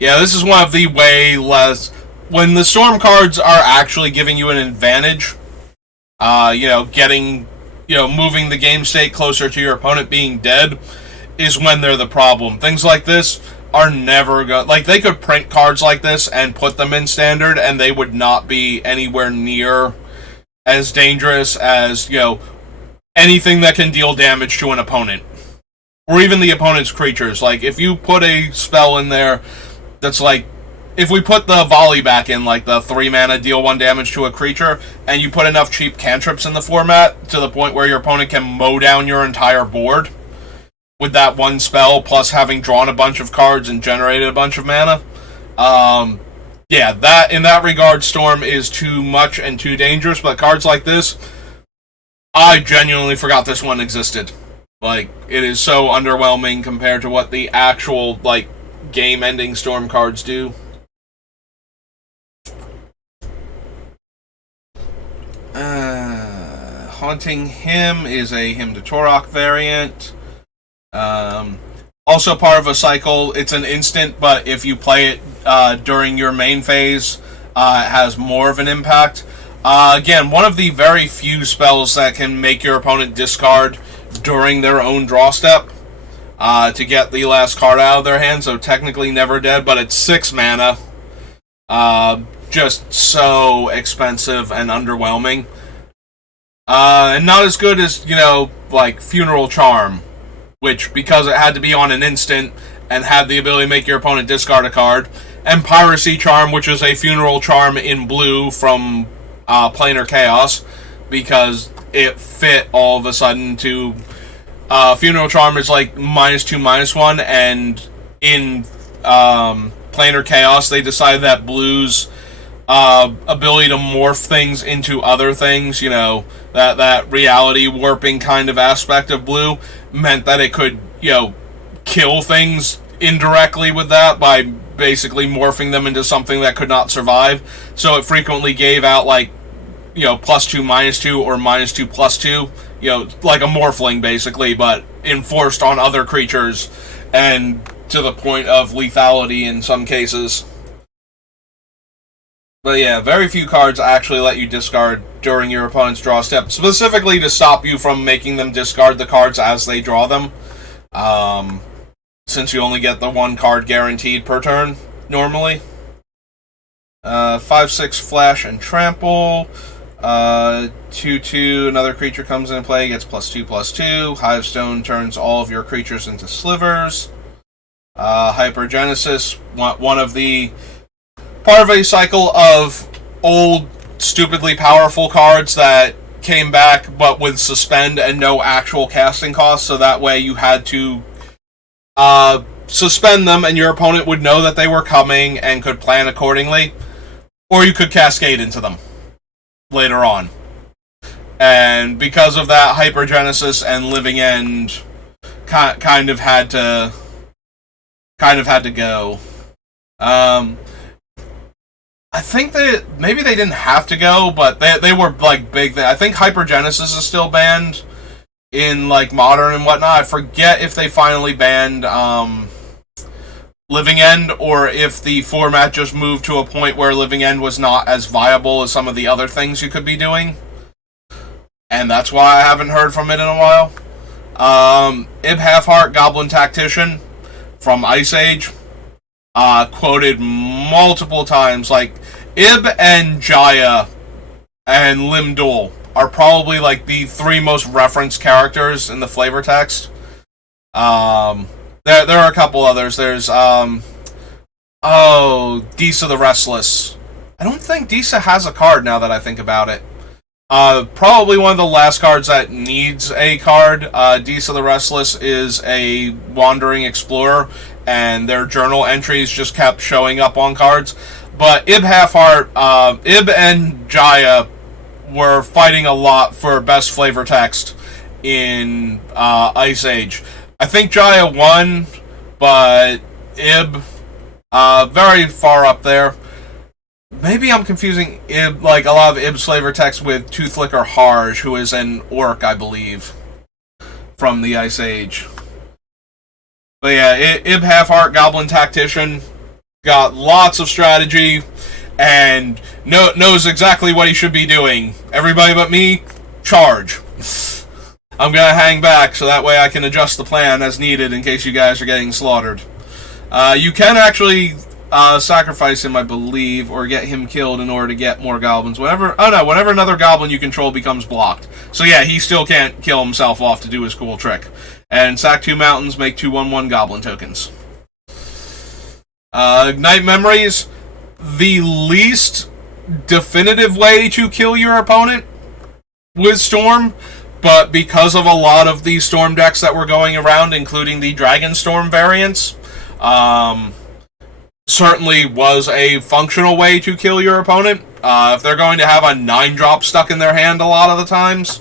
Yeah, this is one of the way less... When the Storm cards are actually giving you an advantage, moving the game state closer to your opponent being dead, is when they're the problem. Things like this are never going... Like, they could print cards like this and put them in Standard, and they would not be anywhere near as dangerous as, anything that can deal damage to an opponent. Or even the opponent's creatures. Like, if you put a spell in there that's like... If we put the volley back in, like the 3 mana deal 1 damage to a creature, and you put enough cheap cantrips in the format to the point where your opponent can mow down your entire board with that one spell, plus having drawn a bunch of cards and generated a bunch of mana. That in that regard, Storm is too much and too dangerous, but cards like this, I genuinely forgot this one existed. Like, it is so underwhelming compared to what the actual, like, game-ending Storm cards do. Haunting Hymn is a Hymn to Torok variant. Also part of a cycle. It's an instant, but if you play it during your main phase, it has more of an impact. Again, one of the very few spells that can make your opponent discard during their own draw step to get the last card out of their hand, so technically never dead, but it's 6 mana. Just so expensive and underwhelming. And not as good as, like Funeral Charm, which, because it had to be on an instant and had the ability to make your opponent discard a card, and Piracy Charm, which is a Funeral Charm in blue from Planar Chaos, because it fit all of a sudden to... Funeral Charm is like -2/-1, and in Planar Chaos they decided that blue's ability to morph things into other things, that reality warping kind of aspect of blue, meant that it could, kill things indirectly with that by basically morphing them into something that could not survive. So it frequently gave out, like, +2/-2 or -2/+2, like a morphling basically, but enforced on other creatures and to the point of lethality in some cases. But yeah, very few cards actually let you discard during your opponent's draw step, specifically to stop you from making them discard the cards as they draw them. Since you only get the 1 card guaranteed per turn, normally. 5/6 Flash and Trample. 2/2, another creature comes into play, gets +2/+2. Hivestone turns all of your creatures into slivers. Hypergenesis, one of the... part of a cycle of old, stupidly powerful cards that came back, but with suspend and no actual casting cost, so that way you had to suspend them, and your opponent would know that they were coming and could plan accordingly, or you could cascade into them later on. And because of that, Hypergenesis and Living End kind of had to go. I think that maybe they didn't have to go, but they were like big. I think Hypergenesis is still banned in like Modern and whatnot. I forget if they finally banned Living End, or if the format just moved to a point where Living End was not as viable as some of the other things you could be doing. And that's why I haven't heard from it in a while. Ib Halfheart, Goblin Tactician from Ice Age, quoted multiple times. Like, Ib and Jaya and Limdul are probably like the three most referenced characters in the flavor text. There are a couple others. There's Disa the Restless. I don't think Disa has a card now that I think about it. Probably one of the last cards that needs a card. Disa the Restless is a wandering explorer, and their journal entries just kept showing up on cards. But Ib Halfheart, Ib and Jaya were fighting a lot for best flavor text in Ice Age. I think Jaya won, but Ib, very far up there. Maybe I'm confusing Ib, like a lot of Ib's flavor text with Toothlicker Harj, who is an orc, I believe, from the Ice Age. But yeah, Ib Halfheart, Goblin Tactician, got lots of strategy, and knows exactly what he should be doing. Everybody but me, charge. I'm gonna hang back so that way I can adjust the plan as needed in case you guys are getting slaughtered. You can actually sacrifice him, I believe, or get him killed in order to get more goblins. Whenever another goblin you control becomes blocked. So yeah, he still can't kill himself off to do his cool trick. And sack 2 mountains, make 2 1/1 goblin tokens. Ignite Memories, the least definitive way to kill your opponent with Storm, but because of a lot of the Storm decks that were going around, including the Dragon Storm variants, certainly was a functional way to kill your opponent. If they're going to have a 9-drop stuck in their hand a lot of the times,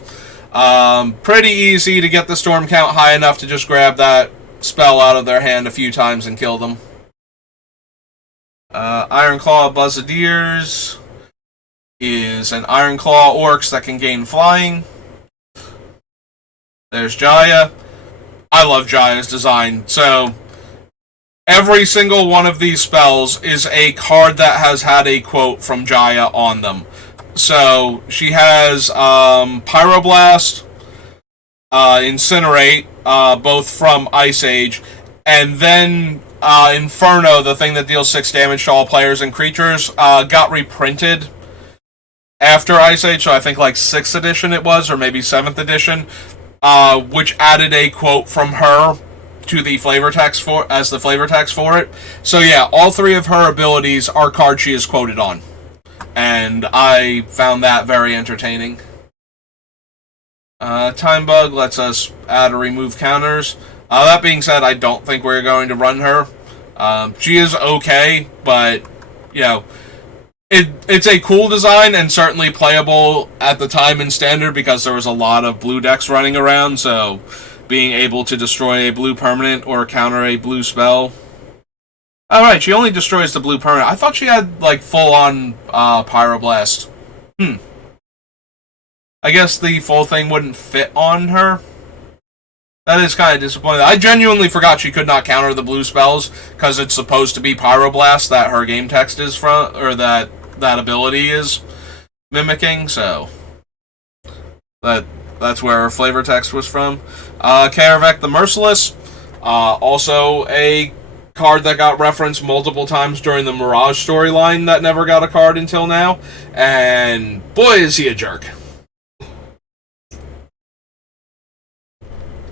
pretty easy to get the Storm count high enough to just grab that spell out of their hand a few times and kill them. Ironclaw Buzzardiers is an Ironclaw Orcs that can gain flying. There's Jaya. I love Jaya's design. So, every single one of these spells is a card that has had a quote from Jaya on them. So, she has Pyroblast, Incinerate, both from Ice Age, and then Inferno, the thing that deals 6 damage to all players and creatures, got reprinted after Ice Age, so I think like 6th edition it was, or maybe 7th edition, which added a quote from her to the flavor text as the flavor text for it. So yeah, all 3 of her abilities are cards she is quoted on, and I found that very entertaining. Time Bug lets us add or remove counters. That being said, I don't think we're going to run her. She is okay, but, you know, it's a cool design and certainly playable at the time in Standard because there was a lot of blue decks running around, so being able to destroy a blue permanent or counter a blue spell. Oh, right, she only destroys the blue permanent. I thought she had, like, full-on Pyroblast. I guess the full thing wouldn't fit on her. That is kind of disappointing. I genuinely forgot she could not counter the blue spells, because it's supposed to be Pyroblast that her game text is from, or that ability is mimicking, so that's where her flavor text was from. Karavek the Merciless, also a card that got referenced multiple times during the Mirage storyline that never got a card until now, and boy is he a jerk.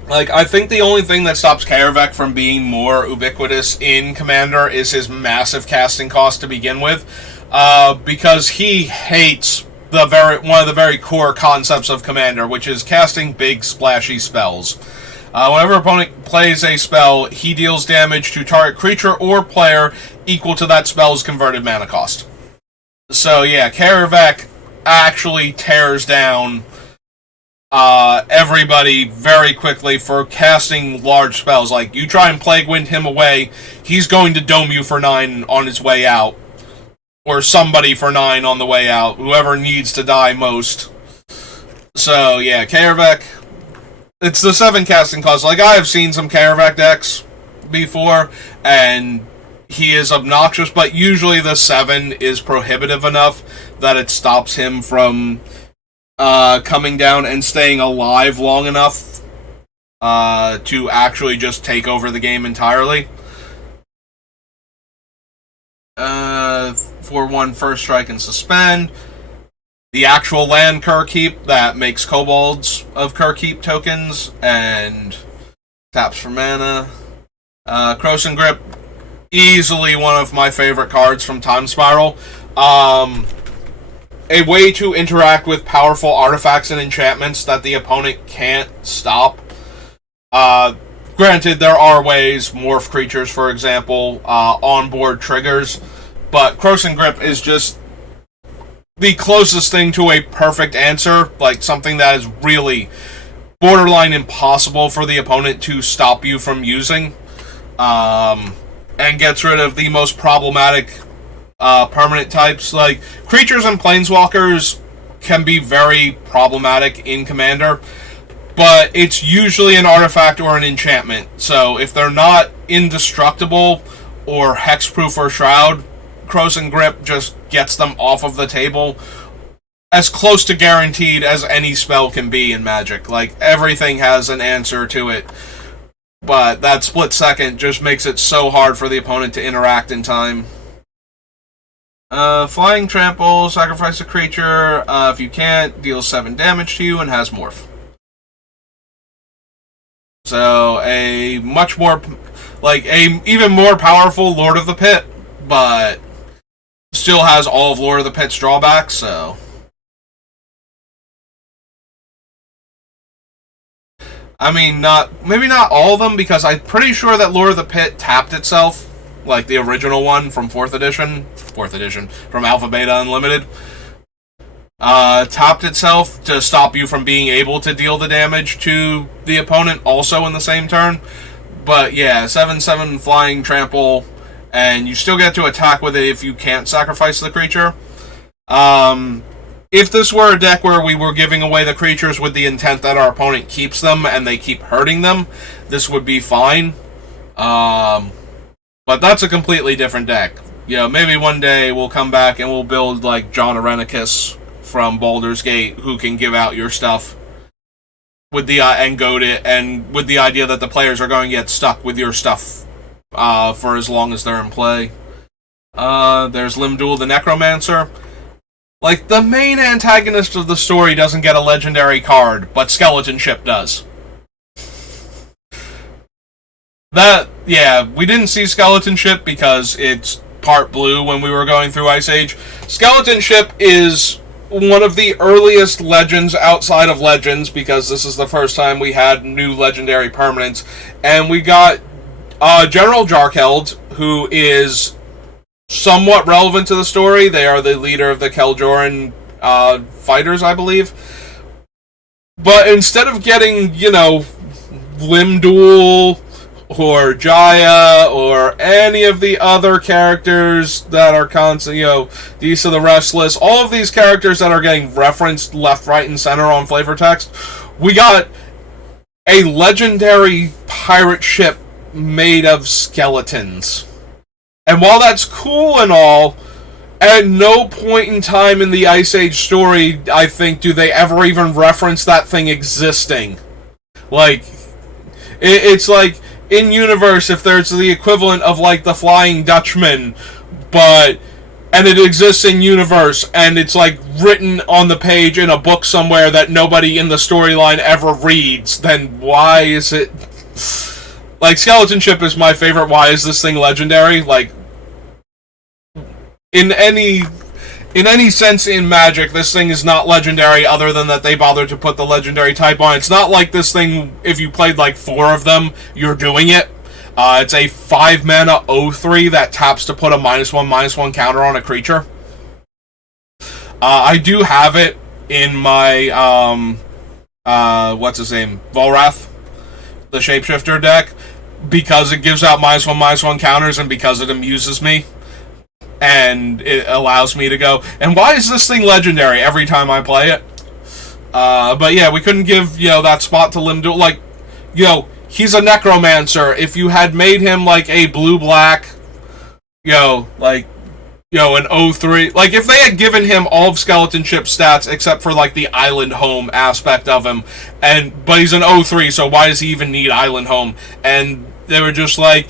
Like, I think the only thing that stops Karavek from being more ubiquitous in Commander is his massive casting cost to begin with, because he hates one of the very core concepts of Commander, which is casting big, splashy spells. Whenever an opponent plays a spell, he deals damage to target creature or player equal to that spell's converted mana cost. So yeah, Karavek actually tears down everybody very quickly for casting large spells. Like, you try and Plague Wind him away, he's going to dome you for 9 on his way out. Or somebody for 9 on the way out. Whoever needs to die most. So, yeah, Karavek. It's the 7 casting cost. Like, I have seen some Karavek decks before, and he is obnoxious, but usually the 7 is prohibitive enough that it stops him from coming down and staying alive long enough to actually just take over the game entirely. 4/1 first strike and suspend. The actual land Kerkeep that makes kobolds of Kerkeep tokens and taps for mana. Croson Grip, easily one of my favorite cards from Time Spiral. A way to interact with powerful artifacts and enchantments that the opponent can't stop. Granted, there are ways, morph creatures, for example, onboard triggers, but Croson Grip is just the closest thing to a perfect answer, like something that is really borderline impossible for the opponent to stop you from using, and gets rid of the most problematic permanent types. Like, creatures and planeswalkers can be very problematic in Commander, but it's usually an artifact or an enchantment. So if they're not indestructible or hexproof or shroud, Croson Grip just gets them off of the table as close to guaranteed as any spell can be in Magic. Like, everything has an answer to it, but that split second just makes it so hard for the opponent to interact in time. Flying Trample, sacrifice a creature. If you can't, deals 7 damage to you and has Morph. So, a much more, like, a even more powerful Lord of the Pit, but still has all of Lord of the Pit's drawbacks, so. I mean, maybe not all of them, because I'm pretty sure that Lord of the Pit tapped itself, like the original one from 4th edition, from Alpha Beta Unlimited, tapped itself to stop you from being able to deal the damage to the opponent also in the same turn. But yeah, 7/7 Flying Trample, and you still get to attack with it if you can't sacrifice the creature. If this were a deck where we were giving away the creatures with the intent that our opponent keeps them and they keep hurting them, this would be fine. But that's a completely different deck. You know, maybe one day we'll come back and we'll build like John Arenicus from Baldur's Gate, who can give out your stuff with the and goad it, and with the idea that the players are going to get stuck with your stuff for as long as they're in play. There's Limdul the Necromancer. Like, the main antagonist of the story doesn't get a legendary card, but Skeleton Ship does. We didn't see Skeleton Ship because it's part blue when we were going through Ice Age. Skeleton Ship is one of the earliest legends outside of Legends, because this is the first time we had new legendary permanents, and we got General Jarkeld, who is somewhat relevant to the story. They are the leader of the Keljoran fighters, I believe. But instead of getting, Limdul or Jaya or any of the other characters that are constant, These are the Restless, all of these characters that are getting referenced left, right, and center on flavor text, we got a legendary pirate ship made of skeletons. And while that's cool and all, at no point in time in the Ice Age story, I think, do they ever even reference that thing existing. Like, it's like, in-universe, if there's the equivalent of, like, the Flying Dutchman, and it exists in-universe, and it's, like, written on the page in a book somewhere that nobody in the storyline ever reads, then why is it... Like, Skeleton Ship is my favorite why is this thing legendary. Like, in any sense in Magic, this thing is not legendary other than that they bothered to put the legendary type on. It's not like this thing, if you played like 4 of them, you're doing it. It's a 5-mana 0/3 that taps to put a -1/-1 counter on a creature. I do have it in my, what's his name? Volrath, the Shapeshifter deck, because it gives out -1/-1 counters and because it amuses me. And it allows me to go, and why is this thing legendary every time I play it? But yeah, we couldn't give, that spot to Limdul. Like, he's a necromancer. If you had made him like a blue-black like, an O3. Like, if they had given him all of Skeleton Chip's stats except for, like, the Island Home aspect of him, but he's an O3, so why does he even need Island Home? And they were just like,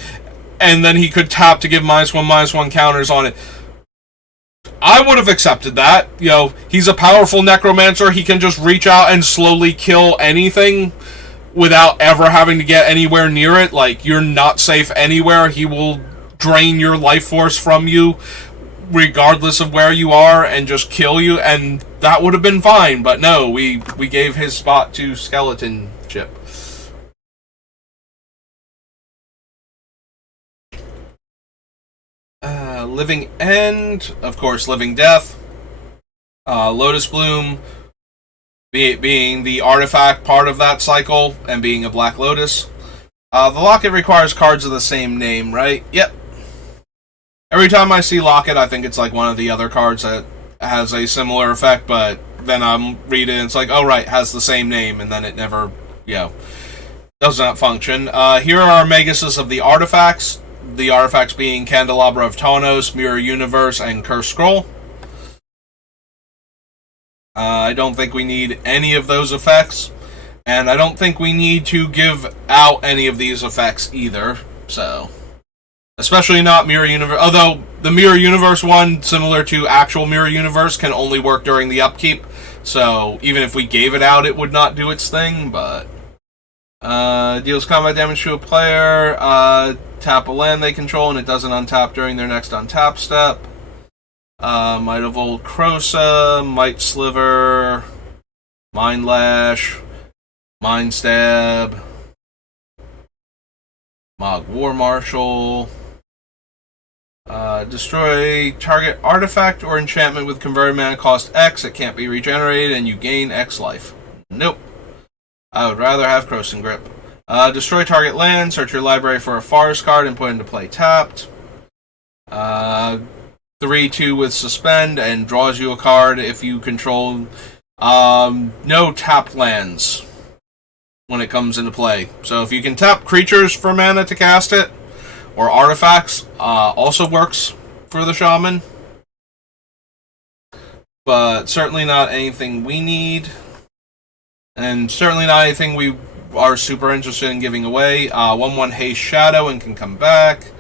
and then he could tap to give -1/-1 counters on it. I would have accepted that. He's a powerful necromancer. He can just reach out and slowly kill anything without ever having to get anywhere near it. Like, you're not safe anywhere. He will drain your life force from you regardless of where you are and just kill you, and that would have been fine. But no, we gave his spot to Skeleton Chip. Living End, of course, Living Death. Lotus Bloom being the artifact part of that cycle and being a Black Lotus. The Locket requires cards of the same name, right? Yep. Every time I see Locket, I think it's like one of the other cards that has a similar effect, but then I'm reading and it's like, oh right, has the same name, and then it never, does not function. Here are our Megasis of the artifacts. The artifacts being Candelabra of Tawnos, Mirror Universe, and Cursed Scroll. I don't think we need any of those effects, and I don't think we need to give out any of these effects either, so... Especially not Mirror Universe, although the Mirror Universe one, similar to actual Mirror Universe, can only work during the upkeep, so even if we gave it out, it would not do its thing, but... deals combat damage to a player, tap a land they control, and it doesn't untap during their next untap step. Might of Old Krosa, Might Sliver, Mind Lash, Mind Stab, Mog War Marshal. Destroy target artifact or enchantment with converted mana cost X. It can't be regenerated, and you gain X life. Nope. I would rather have Croson Grip. Destroy target land. Search your library for a forest card and put into play tapped. 3/2 with suspend and draws you a card if you control no tapped lands when it comes into play. So if you can tap creatures for mana to cast it, or artifacts, also works for the Shaman. But certainly not anything we need. And certainly not anything we are super interested in giving away. 1/1 Haste Shadow and can come back.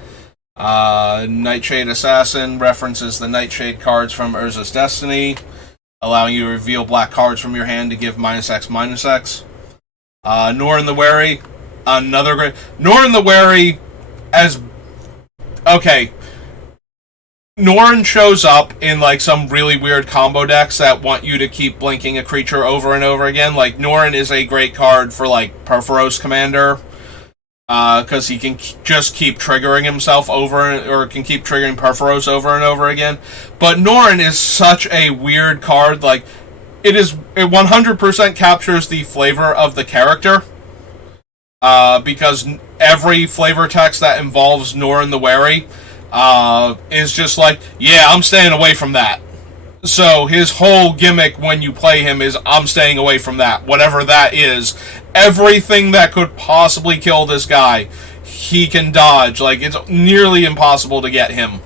Nightshade Assassin references the Nightshade cards from Urza's Destiny, allowing you to reveal black cards from your hand to give -X/-X. Norn the Wary, another great... Norn the Wary as... Okay. Norn shows up in, like, some really weird combo decks that want you to keep blinking a creature over and over again. Like, Norn is a great card for, like, Perforos Commander, because he can just keep triggering himself or can keep triggering Perforos over and over again. But Norn is such a weird card. Like, it 100% captures the flavor of the character, because every flavor text that involves Norn the Wary is just like, yeah, I'm staying away from that. So his whole gimmick when you play him is, I'm staying away from that, whatever that is. Everything that could possibly kill this guy, he can dodge. Like, it's nearly impossible to get him.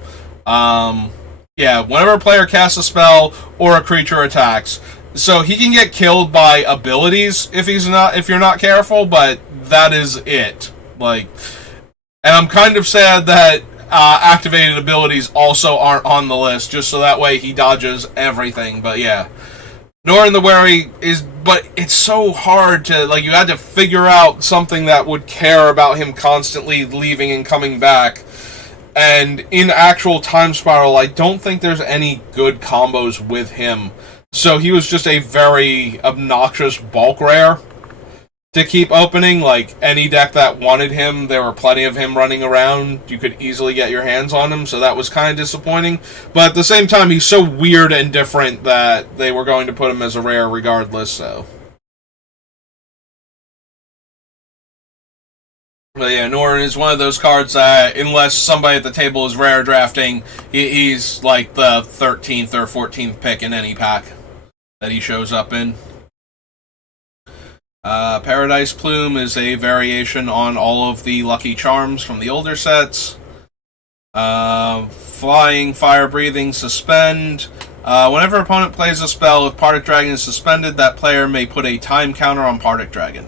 Whenever a player casts a spell or a creature attacks, so he can get killed by abilities if you're not careful, but that is it. Like, and I'm kind of sad that activated abilities also aren't on the list, just so that way he dodges everything. But yeah, Norn the Wary but it's so hard to, like, you had to figure out something that would care about him constantly leaving and coming back. And in actual Time Spiral, I don't think there's any good combos with him. So he was just a very obnoxious bulk rare to keep opening. Like, any deck that wanted him, there were plenty of him running around. You could easily get your hands on him, so that was kind of disappointing. But at the same time, he's so weird and different that they were going to put him as a rare regardless, so... But yeah, Norn is one of those cards that, unless somebody at the table is rare drafting, he's like the 13th or 14th pick in any pack that he shows up in. Paradise Plume is a variation on all of the Lucky Charms from the older sets. Flying, fire breathing, suspend. Whenever an opponent plays a spell, if Partick Dragon is suspended, that player may put a time counter on Partick Dragon.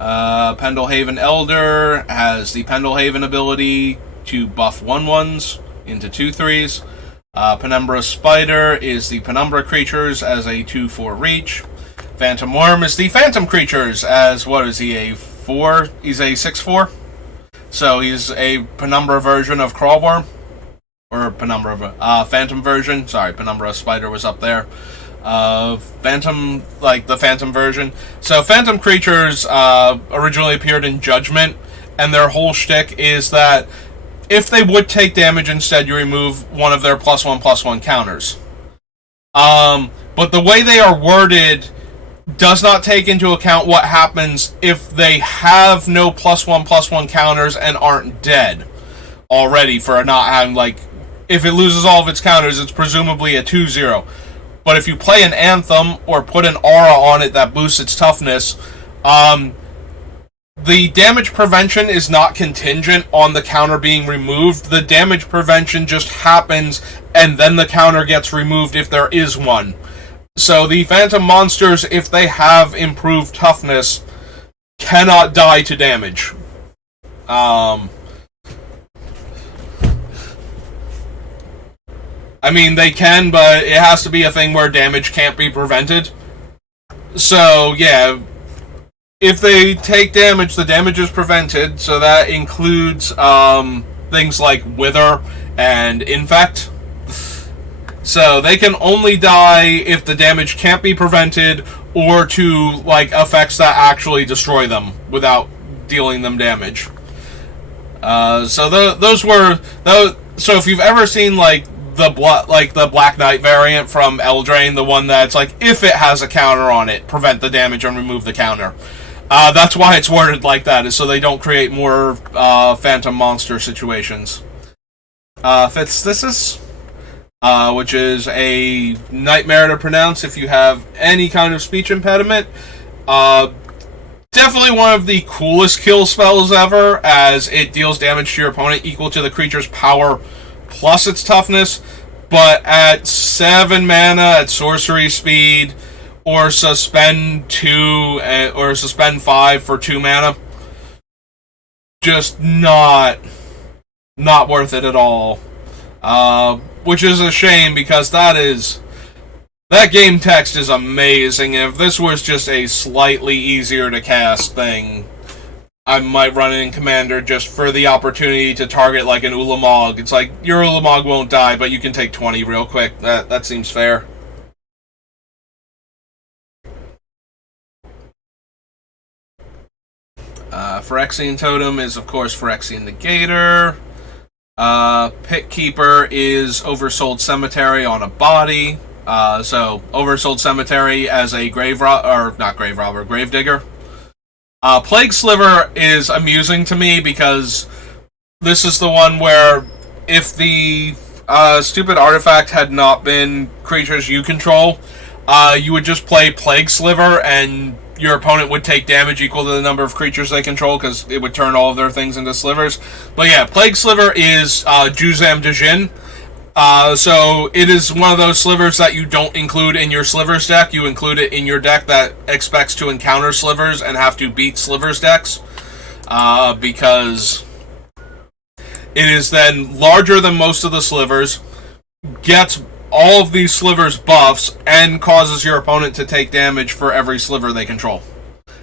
Pendlehaven Elder has the Pendlehaven ability to buff 1/1s into 2/3s. Penumbra Spider is the Penumbra creatures as a 2/4 reach. Phantom Worm is the Phantom creatures as, what is he, a 4? He's a 6/4. So he's a Penumbra version of Crawlworm. Or Penumbra, Phantom version. Sorry, Penumbra Spider was up there. Phantom, like the Phantom version. So Phantom creatures originally appeared in Judgment, and their whole shtick is that if they would take damage, instead you remove one of their +1/+1 counters. But the way they are worded does not take into account what happens if they have no +1/+1 counters and aren't dead already for not having, like, if it loses all of its counters, it's presumably a 2/0. But if you play an Anthem or put an aura on it that boosts its toughness, the damage prevention is not contingent on the counter being removed. The damage prevention just happens, and then the counter gets removed if there is one. So the Phantom monsters, if they have improved toughness, cannot die to damage. I mean, they can, but it has to be a thing where damage can't be prevented. So, yeah, if they take damage, the damage is prevented, so that includes things like Wither and Infect. So they can only die if the damage can't be prevented, or to, like, effects that actually destroy them without dealing them damage. So if you've ever seen, like, the Black Knight variant from Eldraine, the one that's like, if it has a counter on it, prevent the damage and remove the counter. That's why it's worded like that, is so they don't create more Phantom monster situations. Fitzthesis, which is a nightmare to pronounce if you have any kind of speech impediment. Definitely one of the coolest kill spells ever, as it deals damage to your opponent equal to the creature's power plus its toughness, but at 7 mana at sorcery speed, or suspend 2, or suspend 5 for 2 mana. Just not worth it at all. Which is a shame, because that game text is amazing. If this was just a slightly easier to cast thing, I might run it in Commander just for the opportunity to target, like, an Ulamog. It's like, your Ulamog won't die, but you can take 20 real quick. That seems fair. Phyrexian Totem is, of course, Phyrexian Negator. Pit Keeper is Oversold Cemetery on a body. So, Oversold Cemetery as a Gravedigger. Plague Sliver is amusing to me because this is the one where if the stupid artifact had not been creatures you control, you would just play Plague Sliver and your opponent would take damage equal to the number of creatures they control, because it would turn all of their things into slivers. But yeah, Plague Sliver is Juzam Djinn. So it is one of those slivers that you don't include in your slivers deck. You include it in your deck that expects to encounter slivers and have to beat slivers decks, because it is then larger than most of the slivers, gets all of these slivers buffs, and causes your opponent to take damage for every sliver they control.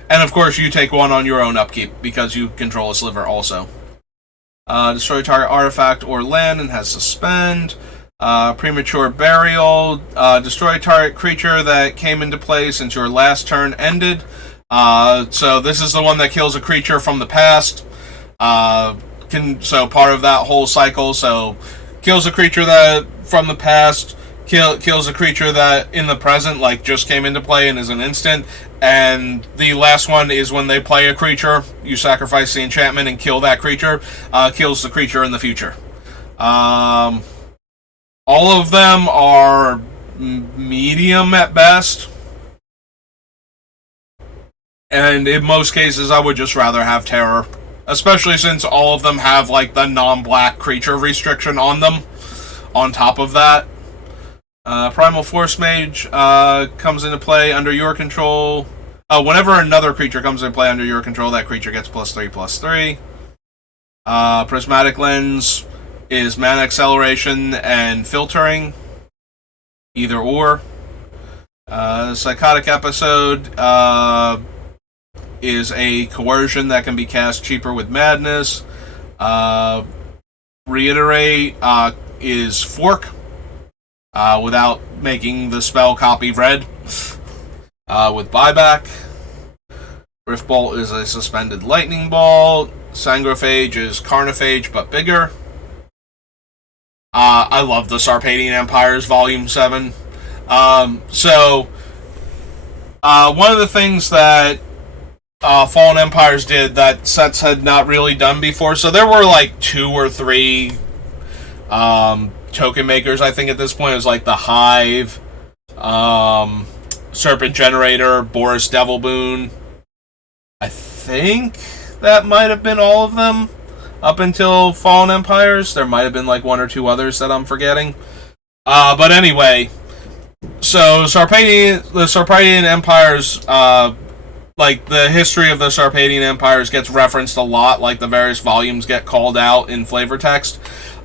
And of course you take one on your own upkeep, because you control a sliver also. Destroy target artifact or land and has suspend. Premature Burial. Destroy target creature that came into play since your last turn ended. So this is the one that kills a creature from the past. So part of that whole cycle. So kills a creature that from the past, kills a creature that in the present, like, just came into play and is an instant. And the last one is when they play a creature, you sacrifice the enchantment and kill that creature. Kills the creature in the future. All of them are medium at best. And in most cases, I would just rather have Terror. especially since all of them have like the non-black creature restriction on them. On top of that, Primal Force Mage comes into play under your control. Whenever another creature comes into play under your control, that creature gets +3/+3. Prismatic Lens is mana acceleration and filtering, either or. Psychotic Episode is a coercion that can be cast cheaper with Madness. Reiterate is Fork, without making the spell copy red, with buyback. Riftbolt is a suspended lightning bolt. Sangrophage is Carnophage, but bigger. I love the Sarpadian Empires Volume 7. So, one of the things that Fallen Empires did that sets had not really done before, so there were like 2 or 3 token makers, I think at this point. It was like the Hive, Serpent Generator, Boris Devilboon. I think that might have been all of them up until Fallen Empires. There might have been like 1 or 2 others that I'm forgetting. But anyway, so the Sarpadian Empires, like the history of the Sarpadian Empires gets referenced a lot, like the various volumes get called out in flavor text.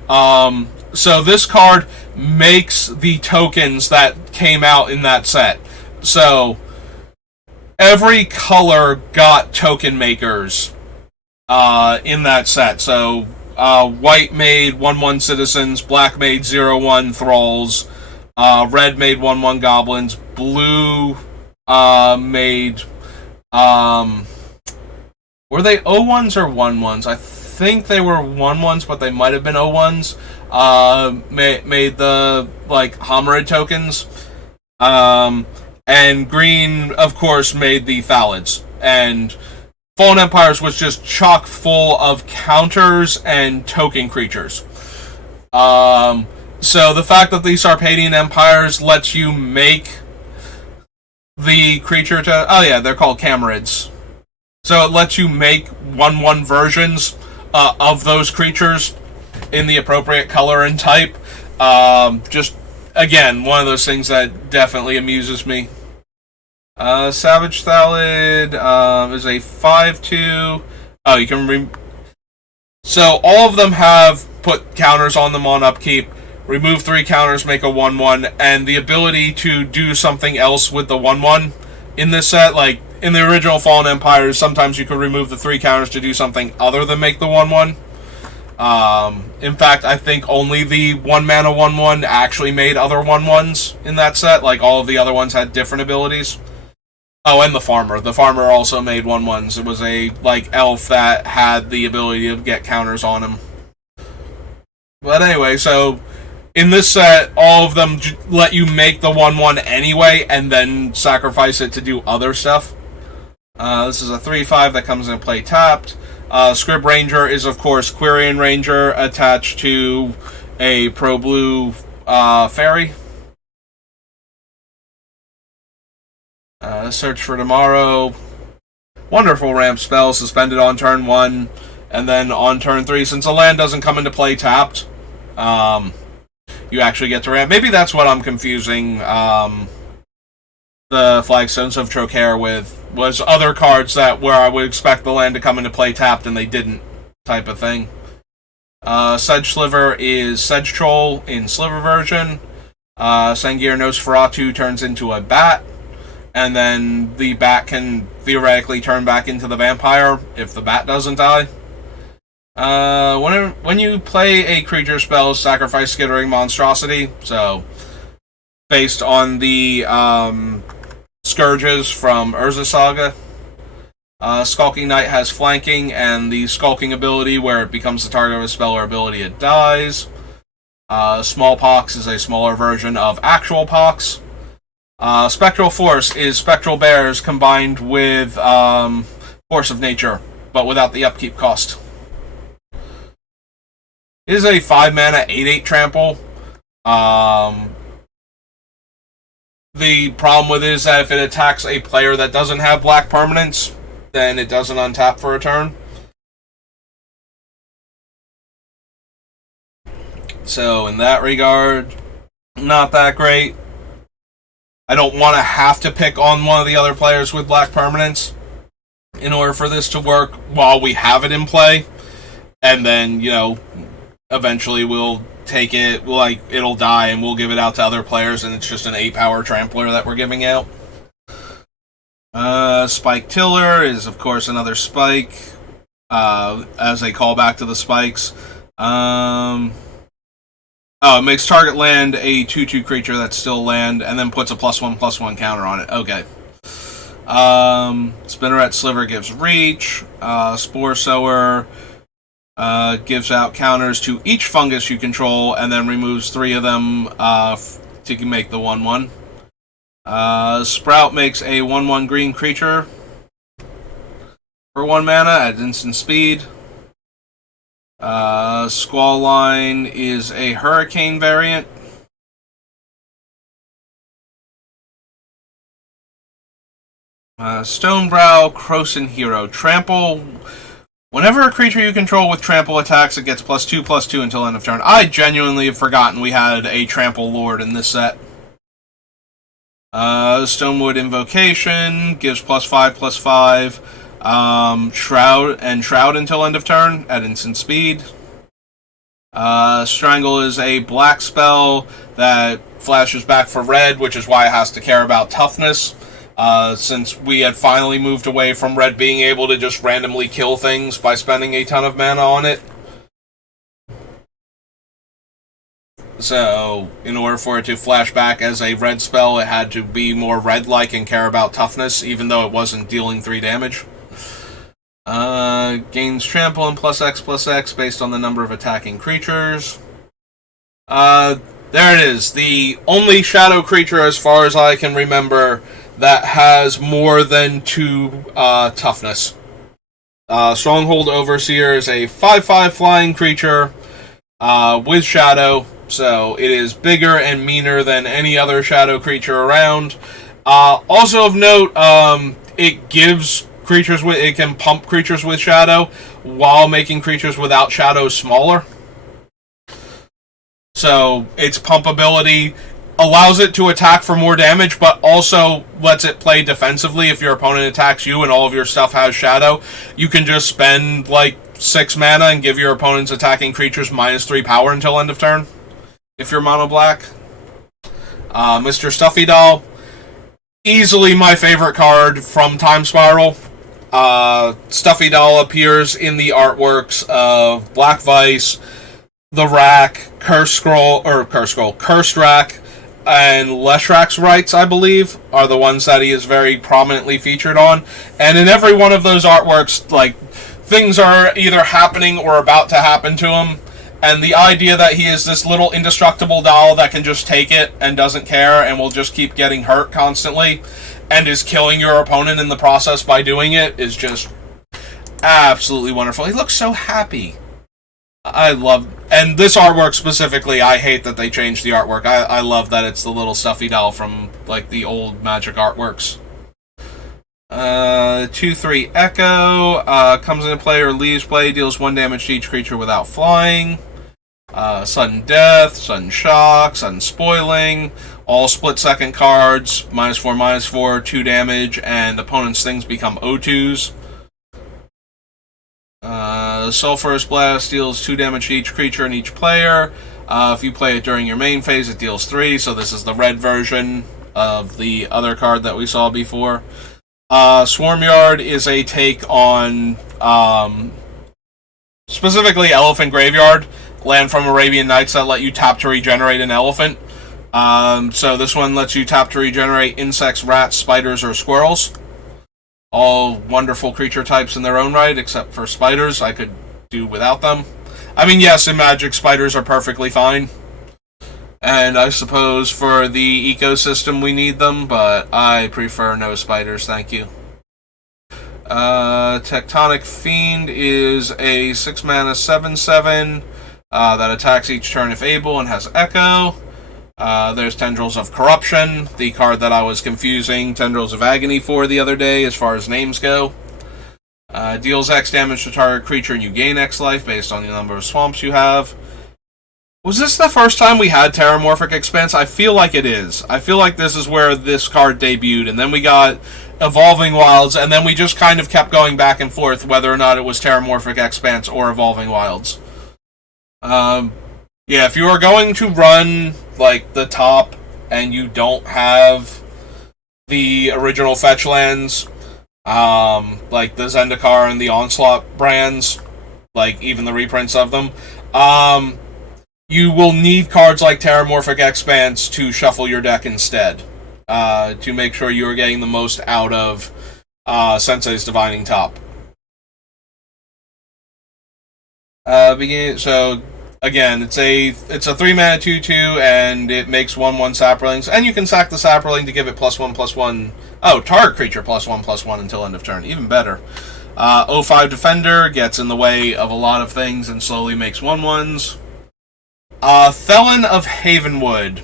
So this card makes the tokens that came out in that set. So every color got token makers in that set. So white made 1/1 citizens, black made 0/1 thralls, red made 1/1 goblins, blue made were they O1s or 1/1s? I think they were 1/1s, but they might have been O1s. Made the like Homerid tokens. And green, of course, made the Thalids. And Fallen Empires was just chock full of counters and token creatures. So the fact that the Sarpadian Empires lets you make the creature they're called Camarids. So it lets you make 1/1 versions of those creatures in the appropriate color and type. Just, again, one of those things that definitely amuses me. Savage Thalid is a 5/2. Oh, you can so all of them have put counters on them on upkeep. Remove 3 counters, make a 1/1, and the ability to do something else with the 1/1 in this set. Like in the original Fallen Empires, sometimes you could remove the 3 counters to do something other than make the 1/1. In fact, I think only the 1 mana 1/1 actually made other 1/1s in that set. Like all of the other ones had different abilities. Oh, and the Farmer. The Farmer also made 1/1s. It was a like elf that had the ability to get counters on him. But anyway, so in this set, all of them let you make the 1/1 anyway, and then sacrifice it to do other stuff. This is a 3/5 that comes into play tapped. Scrib Ranger is, of course, Quirion Ranger attached to a pro-blue fairy. Search for Tomorrow. Wonderful ramp spell, suspended on turn 1, and then on turn 3, since the land doesn't come into play tapped, you actually get to ramp. Maybe that's what I'm confusing the Flagstones of Trocaire with, was other cards that where I would expect the land to come into play tapped and they didn't, type of thing. Sedge Sliver is Sedge Troll in Sliver version. Sangir Nosferatu turns into a bat, and then the bat can theoretically turn back into the vampire if the bat doesn't die. When you play a creature spell, sacrifice Skittering Monstrosity, so based on the Scourges from Urza Saga. Skulking Knight has flanking and the skulking ability where it becomes the target of a spell or ability, it dies. Smallpox is a smaller version of Actual Pox. Spectral Force is Spectral Bears combined with Force of Nature, but without the upkeep cost. It is a 5 mana 8/8 trample. The problem with it is that if it attacks a player that doesn't have black permanents, then it doesn't untap for a turn. So in that regard, not that great. I don't want to have to pick on one of the other players with black permanents in order for this to work while we have it in play. And then, eventually we'll take it, like, it'll die and we'll give it out to other players and it's just an 8-power trampler that we're giving out. Spike Tiller is, of course, another spike, as a callback to the spikes. It makes target land a 2/2 creature that's still land, and then puts a +1/+1 counter on it. Okay. Spinneret Sliver gives reach. Spore Sower gives out counters to each fungus you control, and then removes 3 of them to make the 1/1. Sprout makes a 1/1 green creature for 1 mana at instant speed. Squall Line is a hurricane variant. Stonebrow Croson Hero. Trample. Whenever a creature you control with trample attacks, it gets +2/+2 until end of turn. I genuinely have forgotten we had a trample lord in this set. Stonewood Invocation gives +5/+5. Shroud until end of turn at instant speed. Strangle is a black spell that flashes back for red, which is why it has to care about toughness. Since we had finally moved away from red being able to just randomly kill things by spending a ton of mana on it. So, in order for it to flash back as a red spell, it had to be more red-like and care about toughness, even though it wasn't dealing 3 damage. Gains trample and +X/+X based on the number of attacking creatures. There it is. The only shadow creature, as far as I can remember, that has more than 2 toughness. Stronghold Overseer is a 5/5 flying creature with shadow. So it is bigger and meaner than any other shadow creature around. Also of note, it can pump creatures with shadow while making creatures without shadow smaller. So its pump ability allows it to attack for more damage, but also lets it play defensively. If your opponent attacks you and all of your stuff has shadow, you can just spend like 6 mana and give your opponent's attacking creatures -3 power until end of turn. If you're mono black. Mr. Stuffy Doll, easily my favorite card from Time Spiral. Stuffy Doll appears in the artworks of Black Vice, the Rack, Cursed Rack, and Leshrak's Rights, I believe, are the ones that he is very prominently featured on. And in every one of those artworks, like, things are either happening or about to happen to him. And the idea that he is this little indestructible doll that can just take it and doesn't care and will just keep getting hurt constantly and is killing your opponent in the process by doing it is just absolutely wonderful. He looks so happy. And this artwork specifically, I hate that they changed the artwork. I love that it's the little stuffy doll from, like, the old Magic artworks. 2/3 Echo, comes into play or leaves play, deals 1 damage to each creature without flying. Sudden Death, Sudden Shock, Sudden Spoiling, all split-second cards, -4/-4, 2 damage, and opponent's things become O2s. Sulphurous Blast deals 2 damage to each creature and each player. If you play it during your main phase, it deals 3, so this is the red version of the other card that we saw before. Swarmyard is a take on, specifically Elephant Graveyard, land from Arabian Nights that let you tap to regenerate an elephant. So this one lets you tap to regenerate insects, rats, spiders, or squirrels. All wonderful creature types in their own right, except for spiders. I could do without them. I mean, yes, in Magic, spiders are perfectly fine. And I suppose for the ecosystem we need them, but I prefer no spiders, thank you. Tectonic Fiend is a 6 mana 7/7 that attacks each turn if able and has Echo. There's Tendrils of Corruption, the card that I was confusing Tendrils of Agony for the other day as far as names go. Deals X damage to target creature and you gain X life based on the number of swamps you have. Was this the first time we had Terramorphic Expanse? I feel like it is. I feel like this is where this card debuted, and then we got Evolving Wilds, and then we just kind of kept going back and forth whether or not it was Terramorphic Expanse or Evolving Wilds. Yeah, if you are going to run, like, the top and you don't have the original fetch lands, like the Zendikar and the Onslaught brands, like even the reprints of them, you will need cards like Terramorphic Expanse to shuffle your deck instead, to make sure you are getting the most out of Sensei's Divining Top. So again, it's a 3-mana 2/2, and it makes 1/1 Saprolings, and you can sack the Saproling to give it +1/+1. Oh, target creature +1/+1 until end of turn, even better. 05 Defender gets in the way of a lot of things and slowly makes 1/1s. Felon of Havenwood,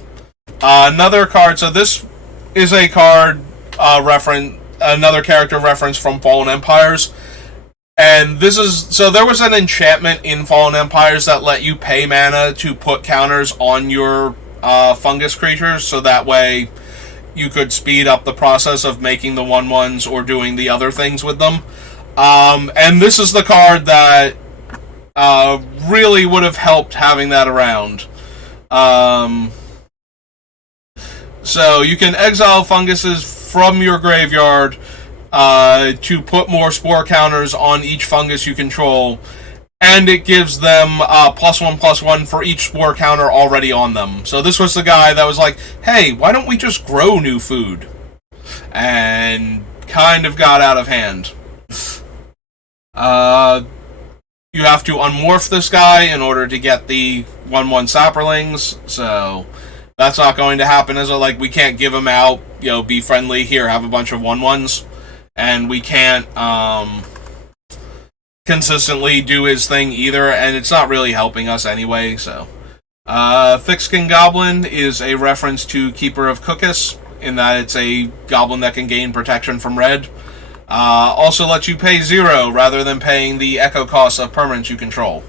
another card. So this is a card another character reference from Fallen Empires. And this is, so there was an enchantment in Fallen Empires that let you pay mana to put counters on your fungus creatures, so that way you could speed up the process of making the 1/1s or doing the other things with them. And this is the card that really would have helped having that around. So you can exile funguses from your graveyard to put more spore counters on each fungus you control, and it gives them +1/+1 for each spore counter already on them. So this was the guy that was like, hey, why don't we just grow new food? And kind of got out of hand. You have to unmorph this guy in order to get the 1/1 Saprolings, so that's not going to happen. As we can't give him out, be friendly, here, have a bunch of 1/1s. And we can't consistently do his thing either, and it's not really helping us anyway, so. Thick-Skinned Goblin is a reference to Keeper of Cookus, in that it's a goblin that can gain protection from red. Also lets you pay 0 rather than paying the echo cost of permanents you control.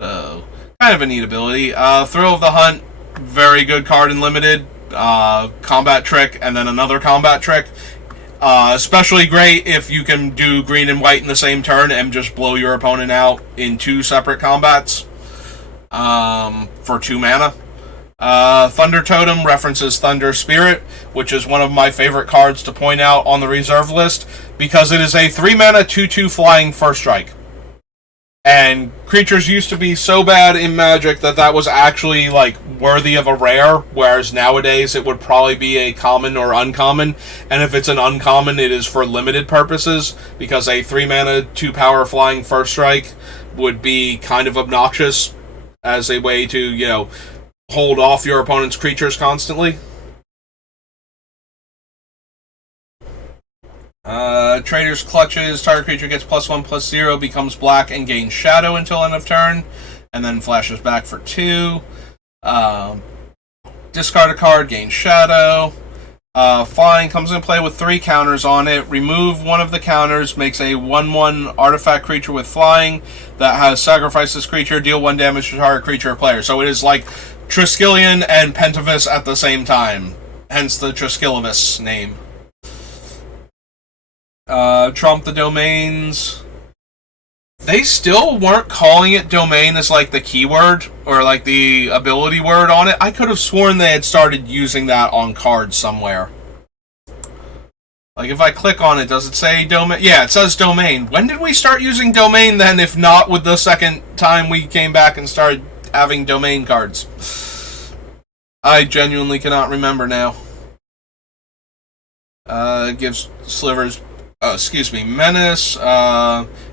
So, kind of a neat ability. Thrill of the Hunt, very good card in Limited. Combat Trick, and then another Combat Trick. Especially great if you can do green and white in the same turn and just blow your opponent out in 2 separate combats for 2 mana. Thunder Totem references Thunder Spirit, which is one of my favorite cards to point out on the reserve list, because it is a 3-mana 2/2 flying first strike. And creatures used to be so bad in Magic that was actually, worthy of a rare, whereas nowadays it would probably be a common or uncommon, and if it's an uncommon, it is for limited purposes, because a 3-mana 2-power flying first strike would be kind of obnoxious as a way to, hold off your opponent's creatures constantly. Trader's Clutches, target creature gets +1/+0, becomes black, and gains Shadow until end of turn, and then flashes back for 2. Discard a card, gain Shadow. Flying comes in play with 3 counters on it. Remove one of the counters, makes a 1/1 artifact creature with flying that has sacrificed this creature, deal 1 damage to target creature or player. So it is like Triskelion and Pentavis at the same time, hence the Triskelivis name. Trump the domains. They still weren't calling it domain as the keyword or the ability word on it. I could have sworn they had started using that on cards somewhere. If I click on it, does it say domain? Yeah, it says domain. When did we start using domain then, if not with the second time we came back and started having domain cards? I genuinely cannot remember now. Gives Slivers... Menace.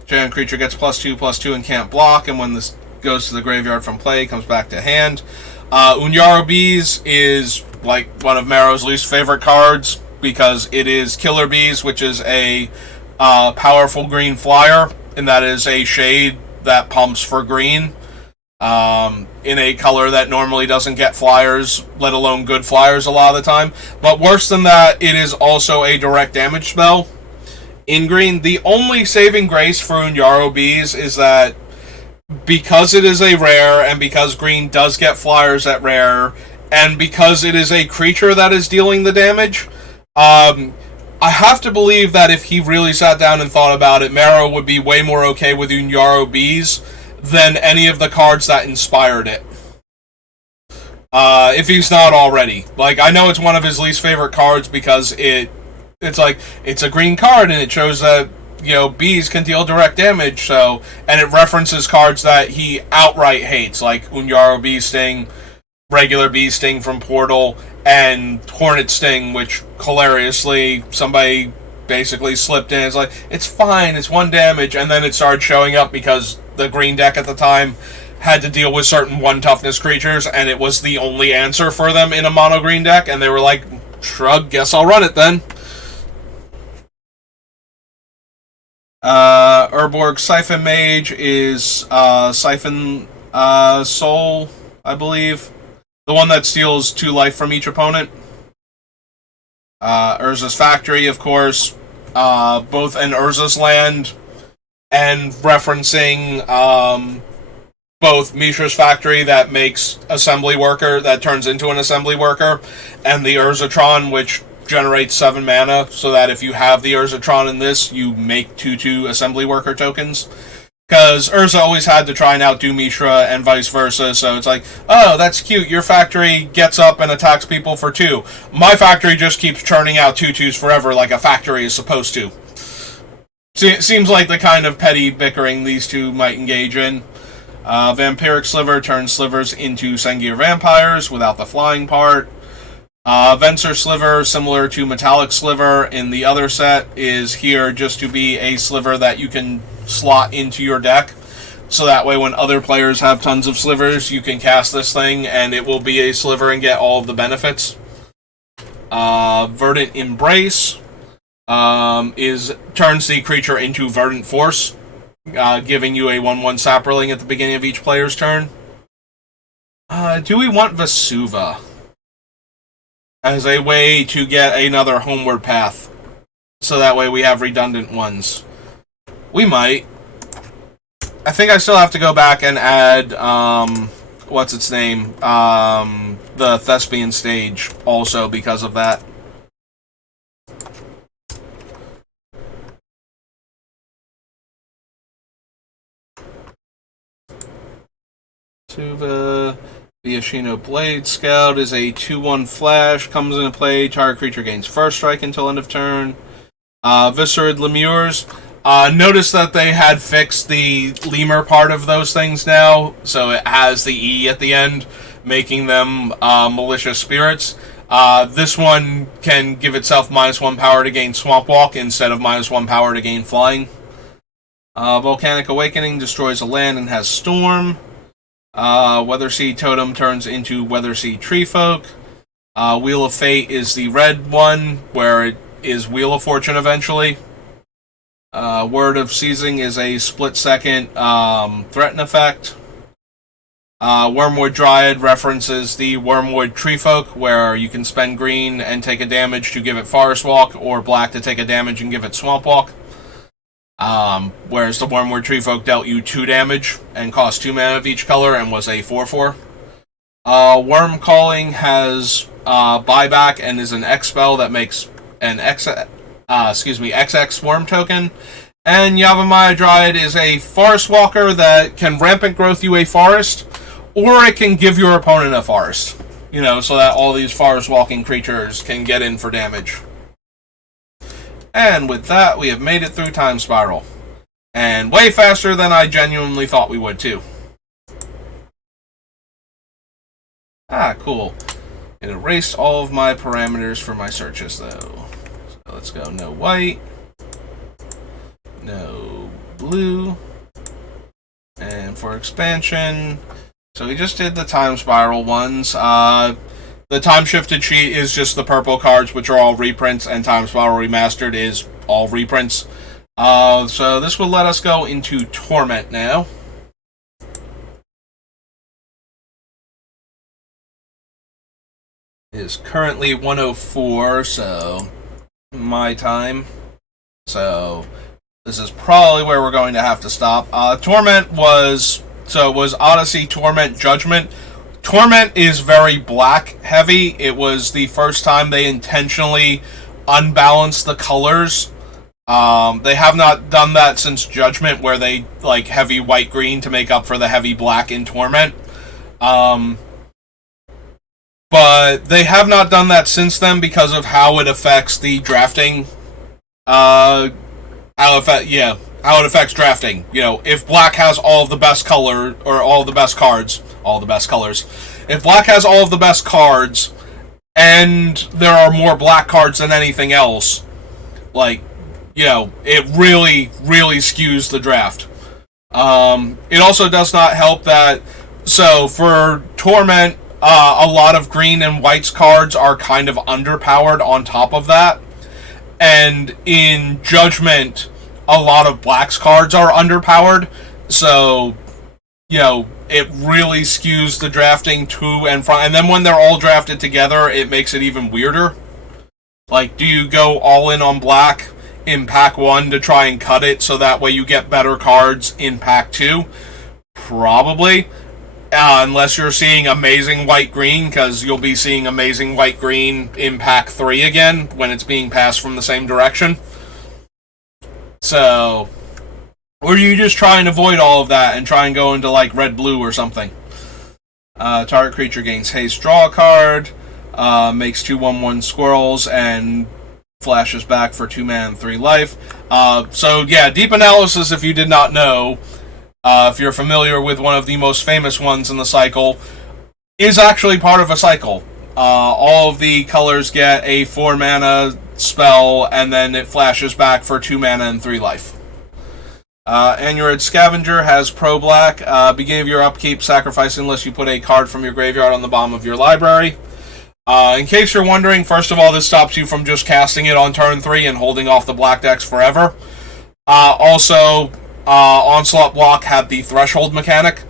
Giant creature gets +2/+2 and can't block, and when this goes to the graveyard from play, comes back to hand. Unyaro Bees is one of Marrow's least favorite cards, because it is Killer Bees, which is a powerful green flyer, and that is a shade that pumps for green in a color that normally doesn't get flyers, let alone good flyers a lot of the time. But worse than that, it is also a direct damage spell. In green, the only saving grace for Unyaro Bees is that because it is a rare, and because green does get flyers at rare, and because it is a creature that is dealing the damage, I have to believe that if he really sat down and thought about it, Marrow would be way more okay with Unyaro Bees than any of the cards that inspired it. If he's not already. Like, I know it's one of his least favorite cards because it's like, it's a green card and it shows that, bees can deal direct damage, so, and it references cards that he outright hates, like Unyaro Bee Sting, regular Bee Sting from Portal, and Hornet Sting, which, hilariously, somebody basically slipped in. It's like, it's fine, it's 1 damage, and then it started showing up because the green deck at the time had to deal with certain 1 toughness creatures, and it was the only answer for them in a mono green deck, and they were like, shrug, guess I'll run it then. Urborg Siphon Mage is Siphon Soul, I believe. The one that steals 2 life from each opponent. Urza's Factory, of course. Both an Urza's Land and referencing both Mishra's Factory that makes Assembly Worker, that turns into an Assembly Worker, and the Urzatron, which generates 7 mana, so that if you have the Urzatron in this, you make 2/2 Assembly Worker tokens. Because Urza always had to try and outdo Mishra and vice versa, so it's like, oh, that's cute, your factory gets up and attacks people for 2. My factory just keeps churning out 2/2s forever like a factory is supposed to. Seems like the kind of petty bickering these two might engage in. Vampiric Sliver turns slivers into Sengir vampires without the flying part. Venser Sliver, similar to Metallic Sliver in the other set, is here just to be a sliver that you can slot into your deck. So that way when other players have tons of slivers, you can cast this thing and it will be a sliver and get all of the benefits. Verdant Embrace turns the creature into Verdant Force, giving you a 1/1 Saproling at the beginning of each player's turn. Do we want Vesuva as a way to get another homeward path? So that way we have redundant ones. We might. I think I still have to go back and add, what's its name? The Thespian Stage also because of that. Suva, Viashino Blade Scout is a 2/1 flash, comes into play, target creature gains first strike until end of turn. Viscerid Lemures. Notice that they had fixed the lemur part of those things now, so it has the E at the end, making them malicious spirits. This one can give itself -1 power to gain Swamp Walk instead of -1 power to gain flying. Volcanic Awakening destroys a land and has Storm. Weatherseed Totem turns into Weatherseed Treefolk. Wheel of Fate is the red one, where it is Wheel of Fortune eventually. Word of Seizing is a split-second threaten effect. Wormwood Dryad references the Wormwood Treefolk, where you can spend green and take a damage to give it Forest Walk, or black to take a damage and give it Swamp Walk. Whereas the Wormwood Treefolk dealt you 2 damage and cost 2 mana of each color and was a 4/4. Worm Calling has buyback and is an X spell that makes an XX Worm token. And Yavimaya Dryad is a Forest Walker that can Rampant Growth you a forest, or it can give your opponent a forest. So that all these forest walking creatures can get in for damage. And with that, we have made it through Time Spiral. And way faster than I genuinely thought we would, too. Cool. It erased all of my parameters for my searches, though. So let's go no white, no blue, and for expansion, so we just did the Time Spiral ones. The Time Shifted sheet is just the purple cards, which are all reprints, and Time Spiral Remastered is all reprints. So this will let us go into Torment now. It is currently 1:04, so my time. So this is probably where we're going to have to stop. Torment was So it was Odyssey, Torment, Judgment. Torment is very black heavy. It was the first time they intentionally unbalanced the colors. They have not done that since Judgment, where they like heavy white green to make up for the heavy black in Torment. But they have not done that since then because of how it affects the drafting. How it affects drafting. You know, if black has all of the best color or all of the best cards, all the best colors. If black has all of the best cards, and there are more black cards than anything else, like, you know, it really, really skews the draft. It also does not help that. So for Torment, a lot of green and white's cards are kind of underpowered on top of that. And in Judgment, a lot of black's cards are underpowered. So, you know, it really skews the drafting to and from. And then when they're all drafted together, it makes it even weirder. Like, do you go all in on black in pack 1 to try and cut it so that way you get better cards in pack 2? Probably. Unless you're seeing amazing white-green, because you'll be seeing amazing white-green in pack 3 again when it's being passed from the same direction. So, or you just try and avoid all of that and try and go into like red-blue or something. Target creature gains haste, draw a card, makes 2/1/1 squirrels, and flashes back for 2 mana and 3 life. So yeah, deep analysis if you did not know. If you're familiar with one of the most famous ones in the cycle, is actually part of a cycle. All of the colors get a 4 mana spell, and then it flashes back for 2 mana and 3 life. Anurid Scavenger has Pro Black. Beginning of your upkeep, sacrifice unless you put a card from your graveyard on the bottom of your library. In case you're wondering, first of all, this stops you from just casting it on turn 3 and holding off the black decks forever. Also, Onslaught Block had the threshold mechanic,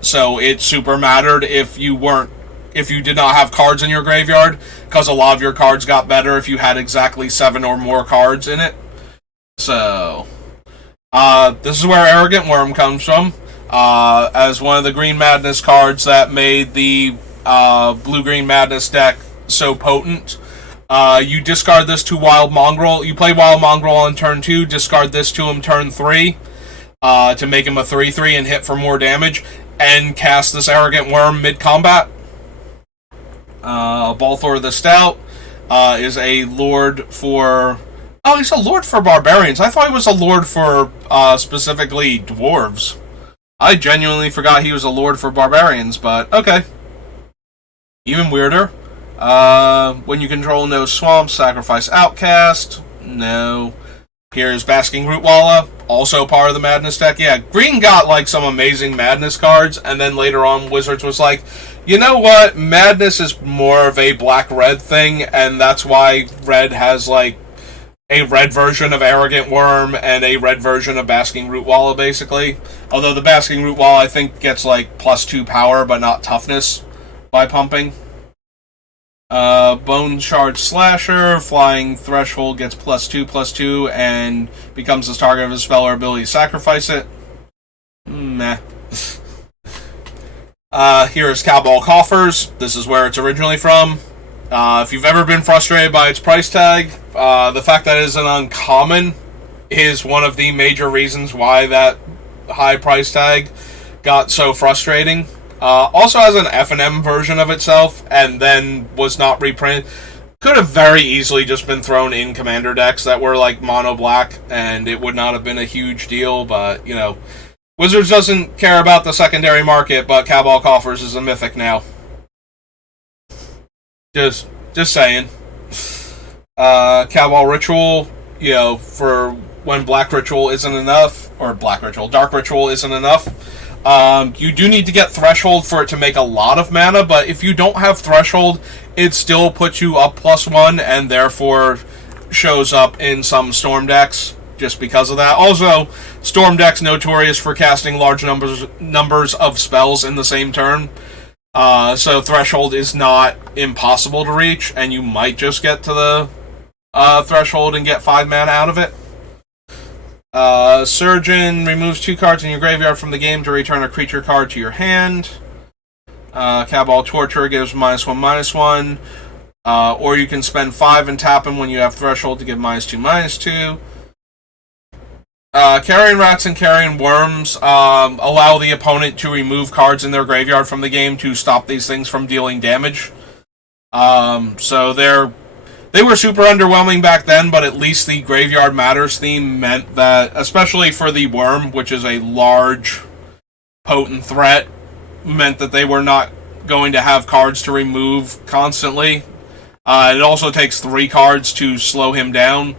so it super mattered if you did not have cards in your graveyard, because a lot of your cards got better if you had exactly 7 or more cards in it. So, this is where Arrogant Worm comes from, as one of the Green Madness cards that made the Blue-Green Madness deck so potent. You discard this to Wild Mongrel. You play Wild Mongrel on turn 2, discard this to him turn 3, to make him a 3/3 and hit for more damage, and cast this Arrogant Worm mid-combat. Balthor the Stout is a lord for... Oh, he's a lord for barbarians. I thought he was a lord for specifically dwarves. I genuinely forgot he was a lord for barbarians, but okay. Even weirder. When you control no swamps, sacrifice Outcast. No. Here's Basking Rootwalla, also part of the Madness deck. Yeah, Green got like some amazing Madness cards, and then later on Wizards was like, you know what, Madness is more of a black-red thing, and that's why Red has like a red version of Arrogant Worm and a red version of Basking Rootwalla, basically. Although the Basking Rootwalla, I think, gets like +2 power, but not toughness by pumping. Bone Shard Slasher, Flying Threshold gets +2/+2 and becomes the target of a spell or ability. Sacrifice it. Meh. Here's Cowball Coffers. This is where it's originally from. If you've ever been frustrated by its price tag, the fact that it is an uncommon is one of the major reasons why that high price tag got so frustrating. Also has an F&M version of itself, and then was not reprinted. Could have very easily just been thrown in Commander decks that were like mono black, and it would not have been a huge deal, but, you know, Wizards doesn't care about the secondary market, but Cowball Coffers is a mythic now. Just saying. Cowball Ritual, you know, for when Black Ritual isn't enough, or Dark Ritual isn't enough. You do need to get Threshold for it to make a lot of mana, but if you don't have Threshold, it still puts you up +1, and therefore shows up in some Storm decks, just because of that. Also, Storm decks notorious for casting large numbers of spells in the same turn, so Threshold is not impossible to reach, and you might just get to the Threshold and get 5 mana out of it. Surgeon removes 2 cards in your graveyard from the game to return a creature card to your hand. Cabal Torture gives -1/-1. Or you can spend 5 and tap him when you have Threshold to give -2/-2. Carrion Rats and Carrion Worms allow the opponent to remove cards in their graveyard from the game to stop these things from dealing damage. So they were super underwhelming back then, but at least the Graveyard Matters theme meant that, especially for the Worm, which is a large, potent threat, meant that they were not going to have cards to remove constantly. It also takes 3 cards to slow him down.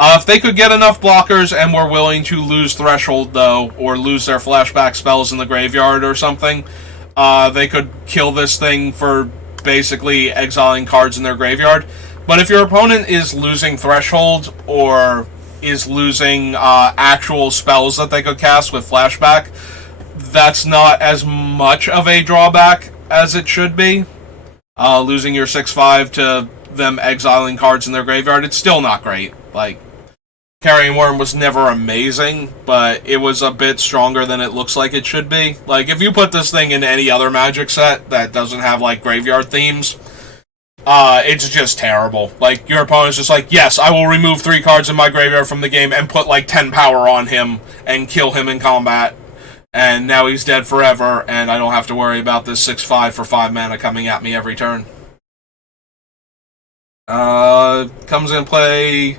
If they could get enough blockers and were willing to lose Threshold, though, or lose their flashback spells in the graveyard or something, they could kill this thing for basically exiling cards in their graveyard. But if your opponent is losing Threshold or is losing actual spells that they could cast with flashback, that's not as much of a drawback as it should be. Losing your 6/5 to them exiling cards in their graveyard, it's still not great. Like, Carrion Worm was never amazing, but it was a bit stronger than it looks like it should be. Like, if you put this thing in any other Magic set that doesn't have, like, graveyard themes, it's just terrible. Like, your opponent's just like, yes, I will remove 3 cards in my graveyard from the game and put, like, 10 power on him and kill him in combat. And now he's dead forever, and I don't have to worry about this 6/5 for 5 mana coming at me every turn. Comes in play,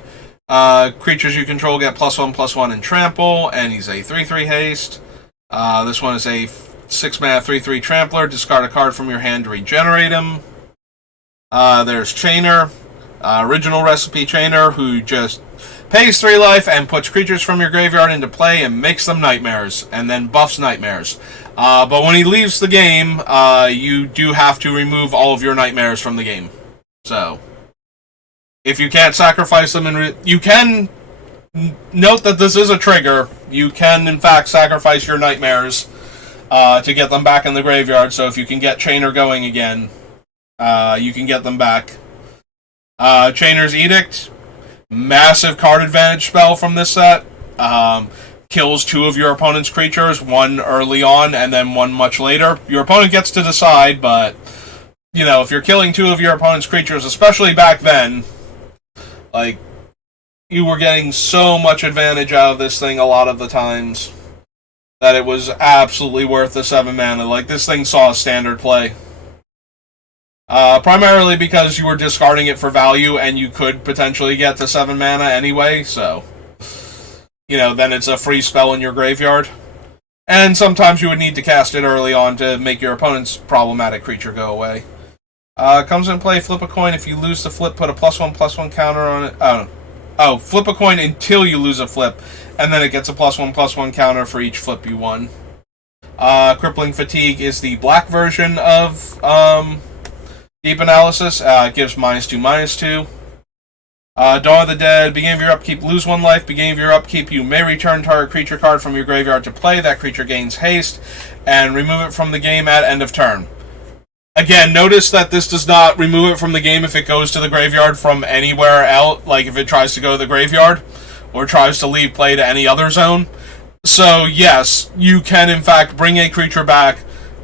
creatures you control get +1/+1 in trample, and he's a 3/3 haste. This one is a 6 mana 3/3 trampler. Discard a card from your hand to regenerate him. There's Chainer, original recipe Chainer, who just pays 3 life and puts creatures from your graveyard into play and makes them nightmares, and then buffs nightmares. But when he leaves the game, you do have to remove all of your nightmares from the game. So, if you can't sacrifice them, you can note that this is a trigger. You can, in fact, sacrifice your nightmares to get them back in the graveyard. So if you can get Chainer going again, you can get them back. Chainer's Edict, massive card advantage spell from this set. Kills 2 of your opponent's creatures, 1 early on and then 1 much later. Your opponent gets to decide, but, you know, if you're killing 2 of your opponent's creatures, especially back then, like, you were getting so much advantage out of this thing a lot of the times that it was absolutely worth the 7 mana. Like, this thing saw a standard play. Primarily because you were discarding it for value and you could potentially get to 7 mana anyway, so, you know, then it's a free spell in your graveyard. And sometimes you would need to cast it early on to make your opponent's problematic creature go away. Comes in play, flip a coin. If you lose the flip, put a +1/+1 counter on it. Flip a coin until you lose a flip, and then it gets a +1/+1 counter for each flip you won. Crippling Fatigue is the black version of Deep Analysis. It gives -2/-2. Dawn of the Dead, beginning of your upkeep, lose 1 life. Beginning of your upkeep, you may return target creature card from your graveyard to play. That creature gains haste, and remove it from the game at end of turn. Again, notice that this does not remove it from the game if it goes to the graveyard from anywhere else, like if it tries to go to the graveyard, or tries to leave play to any other zone. So, yes, you can in fact bring a creature back,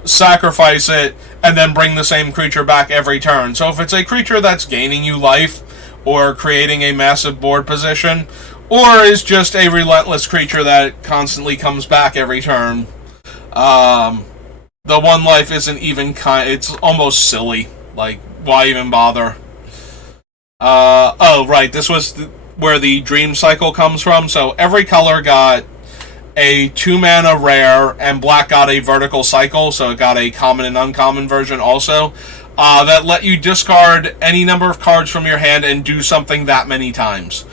sacrifice it, and then bring the same creature back every turn. So if it's a creature that's gaining you life, or creating a massive board position, or is just a relentless creature that constantly comes back every turn, the 1 life isn't even it's almost silly. Like, why even bother? Oh, right, this was where the Dream Cycle comes from. So every color got a 2 mana rare, and black got a Vertical Cycle, so it got a common and uncommon version also, that let you discard any number of cards from your hand and do something that many times.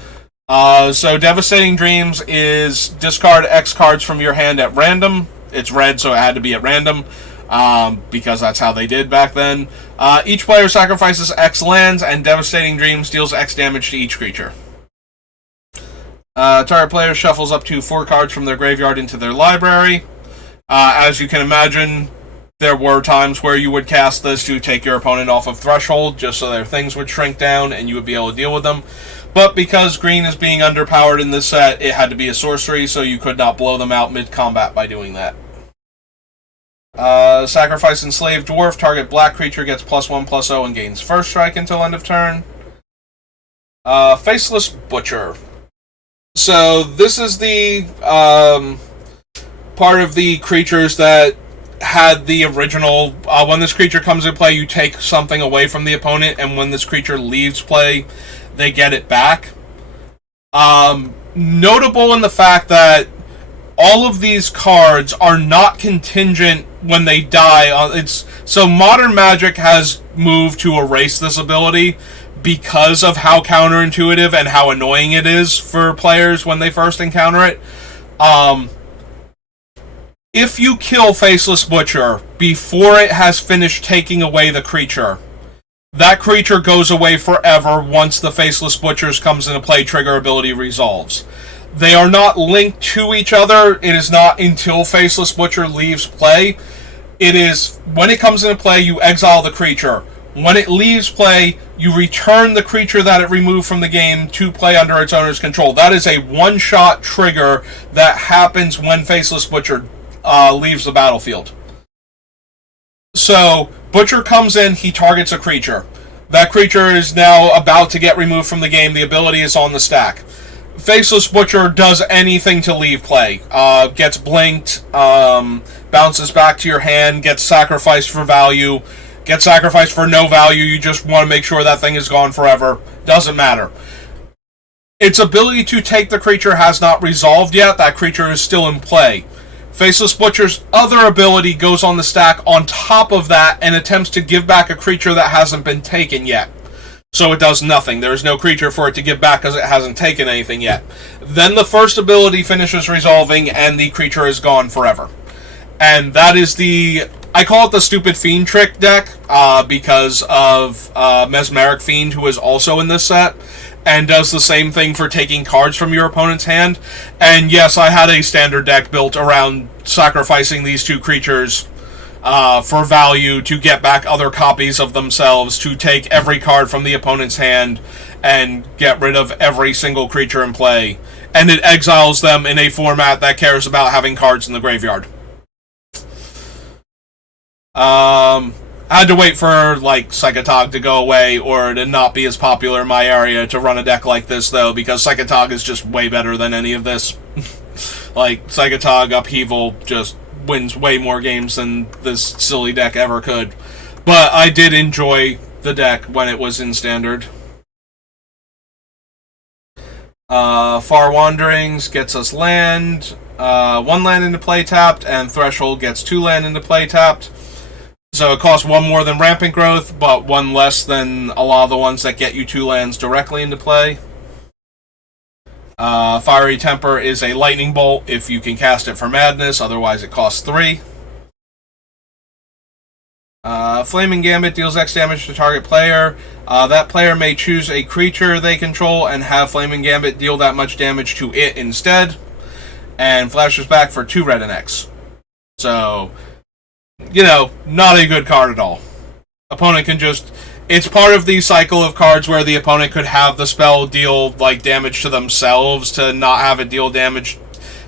So Devastating Dreams is discard X cards from your hand at random. It's red, so it had to be at random, because that's how they did back then. Each player sacrifices X lands, and Devastating Dreams deals X damage to each creature. Target player shuffles up to 4 cards from their graveyard into their library. As you can imagine, there were times where you would cast this to take your opponent off of Threshold, just so their things would shrink down and you would be able to deal with them. But because green is being underpowered in this set, it had to be a sorcery, so you could not blow them out mid-combat by doing that. Sacrifice Enslaved Dwarf. Target black creature gets +1/+0 and gains first strike until end of turn. Faceless Butcher. So this is the part of the creatures that had the original. When this creature comes into play, you take something away from the opponent, and when this creature leaves play, they get it back. Notable in the fact that all of these cards are not contingent when they die. So Modern Magic has moved to erase this ability because of how counterintuitive and how annoying it is for players when they first encounter it. If you kill Faceless Butcher before it has finished taking away the creature, that creature goes away forever once the Faceless Butchers comes into play trigger ability resolves. They are not linked to each other. It is not until Faceless Butcher leaves play. It is, when it comes into play, you exile the creature. When it leaves play, you return the creature that it removed from the game to play under its owner's control. That is a one-shot trigger that happens when Faceless Butcher leaves the battlefield. So, Butcher comes in, he targets a creature. That creature is now about to get removed from the game. The ability is on the stack. Faceless Butcher does anything to leave play. Gets blinked, bounces back to your hand, gets sacrificed for value, gets sacrificed for no value. You just want to make sure that thing is gone forever. Doesn't matter. Its ability to take the creature has not resolved yet. That creature is still in play. Faceless Butcher's other ability goes on the stack on top of that and attempts to give back a creature that hasn't been taken yet. So it does nothing. There is no creature for it to give back because it hasn't taken anything yet. Then the first ability finishes resolving and the creature is gone forever. And that is I call it the Stupid Fiend trick deck because of Mesmeric Fiend, who is also in this set, and does the same thing for taking cards from your opponent's hand. And yes, I had a standard deck built around sacrificing these two creatures for value to get back other copies of themselves, to take every card from the opponent's hand and get rid of every single creature in play. And it exiles them in a format that cares about having cards in the graveyard. I had to wait for, Psychotog to go away or to not be as popular in my area to run a deck like this, though, because Psychotog is just way better than any of this. Psychotog Upheaval just wins way more games than this silly deck ever could. But I did enjoy the deck when it was in Standard. Far Wanderings gets us land. 1 land into play tapped, and Threshold gets 2 land into play tapped. So it costs 1 more than Rampant Growth, but 1 less than a lot of the ones that get you 2 lands directly into play. Fiery Temper is a lightning bolt if you can cast it for madness, otherwise it costs 3. Flaming Gambit deals X damage to target player. That player may choose a creature they control and have Flaming Gambit deal that much damage to it instead. And flashes back for 2 red and X. So, not a good card at all. Opponent can just... It's part of the cycle of cards where the opponent could have the spell deal, damage to themselves to not have it deal damage,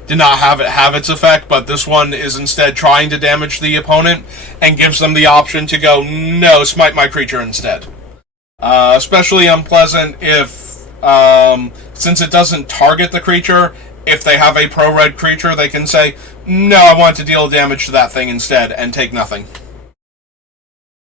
to not have it have its effect, but this one is instead trying to damage the opponent and gives them the option to go, no, smite my creature instead. Especially unpleasant if, since it doesn't target the creature, if they have a pro-red creature, they can say, no, I want to deal damage to that thing instead, and take nothing.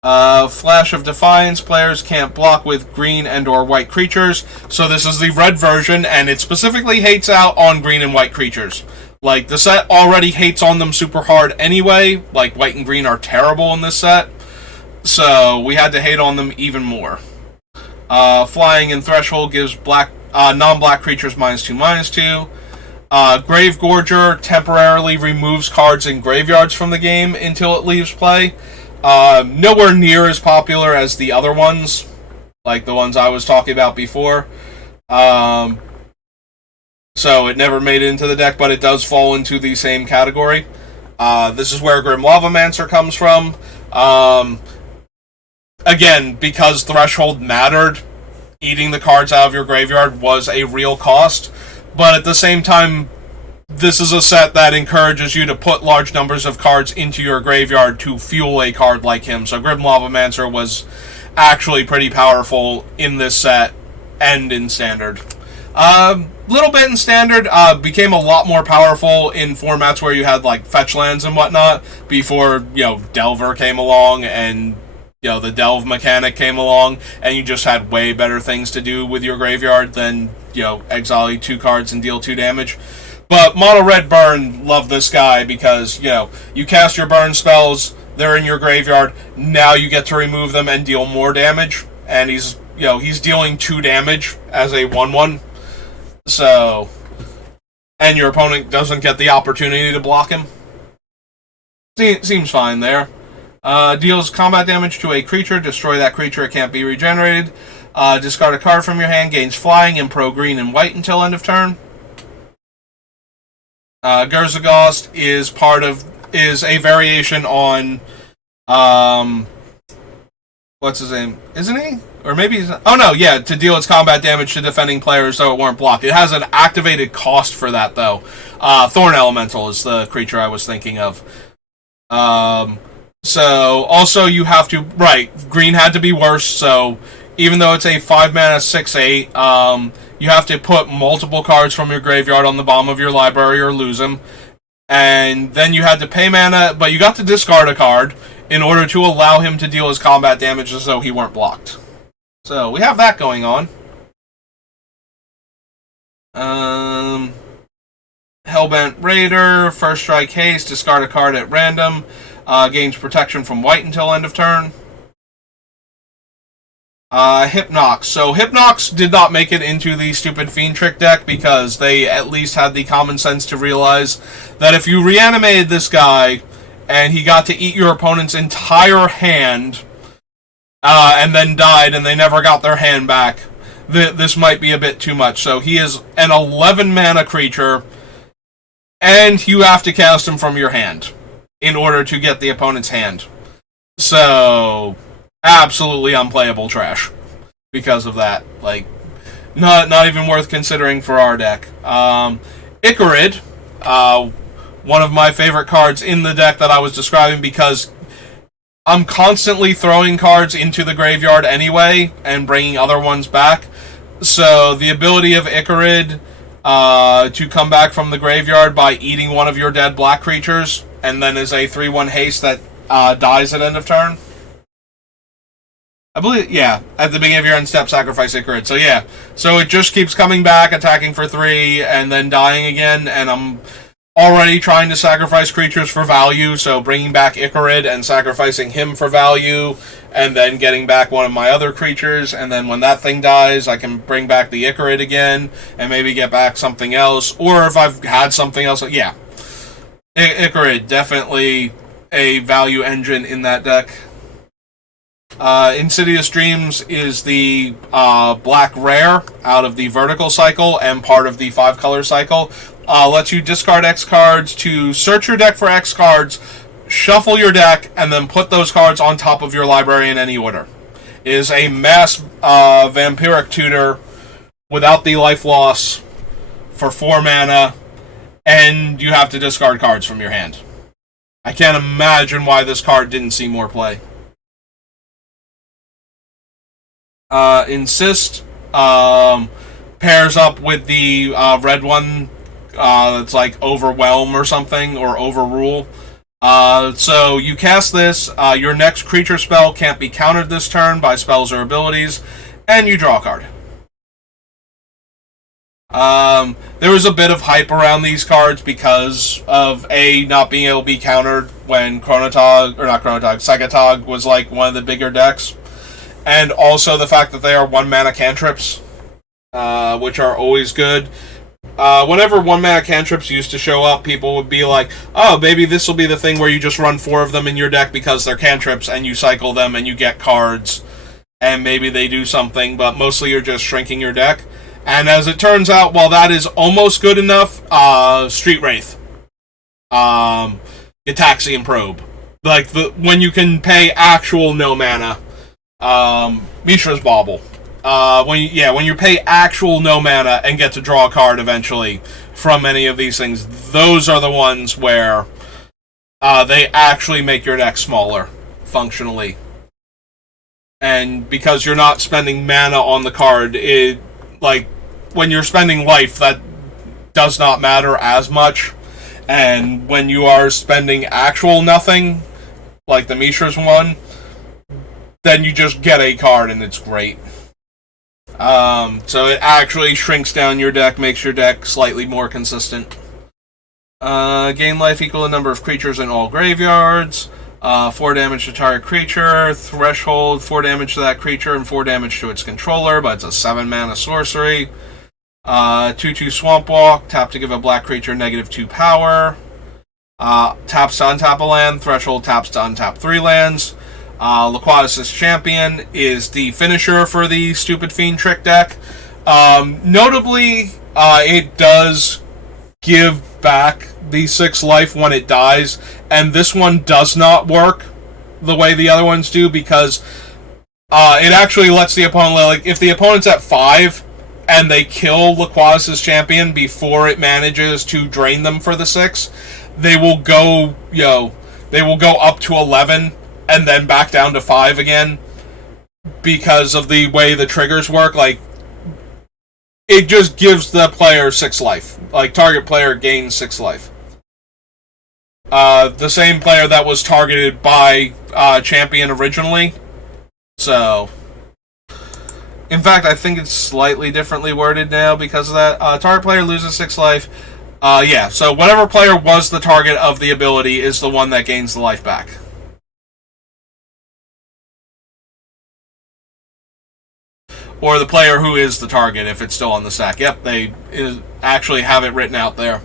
Flash of Defiance, players can't block with green and or white creatures, so this is the red version, and it specifically hates out on green and white creatures. The set already hates on them super hard anyway, white and green are terrible in this set, so we had to hate on them even more. Flying in Threshold gives non-black creatures -2/-2. Grave Gorger temporarily removes cards in graveyards from the game until it leaves play. Nowhere near as popular as the other ones, like the ones I was talking about before. So it never made it into the deck, but it does fall into the same category. This is where Grim Lavamancer comes from. Again, because Threshold mattered, eating the cards out of your graveyard was a real cost, but at the same time, this is a set that encourages you to put large numbers of cards into your graveyard to fuel a card like him. So Grim Lavamancer was actually pretty powerful in this set and in Standard. Little bit in Standard, became a lot more powerful in formats where you had like fetch lands and whatnot before, Delver came along and the Delve mechanic came along, and you just had way better things to do with your graveyard than, exile 2 cards and deal 2 damage. But Mono Red Burn, love this guy because, you cast your burn spells, they're in your graveyard, now you get to remove them and deal more damage, and he's dealing 2 damage as a 1/1. So, and your opponent doesn't get the opportunity to block him. Seems fine there. Deals combat damage to a creature, destroy that creature, it can't be regenerated. Discard a card from your hand, gains flying and pro green and white until end of turn. Gurzagost is a variation on what's his name? Isn't he? Or maybe he's not. Oh no, yeah, to deal its combat damage to defending players so it weren't blocked. It has an activated cost for that though. Thorn Elemental is the creature I was thinking of. So also you have to green had to be worse, so even though it's a 5 mana 6/8, you have to put multiple cards from your graveyard on the bottom of your library or lose them. And then you had to pay mana, but you got to discard a card in order to allow him to deal his combat damage as though he weren't blocked. So we have that going on. Hellbent Raider, first strike haste, discard a card at random, gains protection from white until end of turn. Hypnox. So Hypnox did not make it into the stupid Fiend Trick deck because they at least had the common sense to realize that if you reanimated this guy and he got to eat your opponent's entire hand and then died and they never got their hand back, this might be a bit too much. So he is an 11 mana creature and you have to cast him from your hand in order to get the opponent's hand. So absolutely unplayable trash because of that. Not even worth considering for our deck. Icarid, one of my favorite cards in the deck that I was describing because I'm constantly throwing cards into the graveyard anyway and bringing other ones back. So the ability of Icarid to come back from the graveyard by eating one of your dead black creatures and then is a 3/1 haste that dies at end of turn. I believe, yeah, at the beginning of your end step, sacrifice Icarid. So yeah, so it just keeps coming back, attacking for 3, and then dying again, and I'm already trying to sacrifice creatures for value, so bringing back Icarid and sacrificing him for value, and then getting back one of my other creatures, and then when that thing dies, I can bring back the Icarid again, and maybe get back something else, or if I've had something else, yeah. Icarid, definitely a value engine in that deck. Insidious Dreams is the black rare out of the vertical cycle and part of the 5-color cycle. Lets you discard X cards to search your deck for X cards, shuffle your deck, and then put those cards on top of your library in any order. It is a mass vampiric tutor without the life loss for 4 mana, and you have to discard cards from your hand. I can't imagine why this card didn't see more play. Insist pairs up with the red one that's like Overwhelm or something, or Overrule. So you cast this, your next creature spell can't be countered this turn by spells or abilities, and you draw a card. There was a bit of hype around these cards because of not being able to be countered when Psychotog was like one of the bigger decks. And also the fact that they are 1-mana cantrips, which are always good. Whenever 1-mana cantrips used to show up, people would be like, oh, maybe this will be the thing where you just run 4 of them in your deck because they're cantrips, and you cycle them and you get cards, and maybe they do something, but mostly you're just shrinking your deck. And as it turns out, while that is almost good enough, Street Wraith, Gitaxian Probe, when you can pay actual no mana, Mishra's Bauble, When you pay actual no mana and get to draw a card eventually from any of these things, those are the ones where they actually make your deck smaller, functionally. And because you're not spending mana on the card, when you're spending life, that does not matter as much. And when you are spending actual nothing, like the Mishra's one, then you just get a card and it's great. So it actually shrinks down your deck, makes your deck slightly more consistent. Gain life equal to number of creatures in all graveyards. 4 damage to target creature. Threshold, 4 damage to that creature and 4 damage to its controller, but it's a 7 mana sorcery. 2/2 Swamp Walk. Tap to give a black creature -2 power. Taps to untap a land. Threshold taps to untap 3 lands. Laquatus' Champion is the finisher for the Stupid Fiend trick deck. Notably, it does give back the 6 life when it dies, and this one does not work the way the other ones do, because it actually lets the opponent, like, if the opponent's at 5 and they kill Laquatus' Champion before it manages to drain them for the 6, they will go up to 11 and then back down to 5 again, because of the way the triggers work. Like, it just gives the player 6 life. Like, target player gains 6 life. The same player that was targeted by Champion originally. So, in fact, I think it's slightly differently worded now because of that. Target player loses 6 life. So whatever player was the target of the ability is the one that gains the life back. Or the player who is the target, if it's still on the stack. Yep, they actually have it written out there.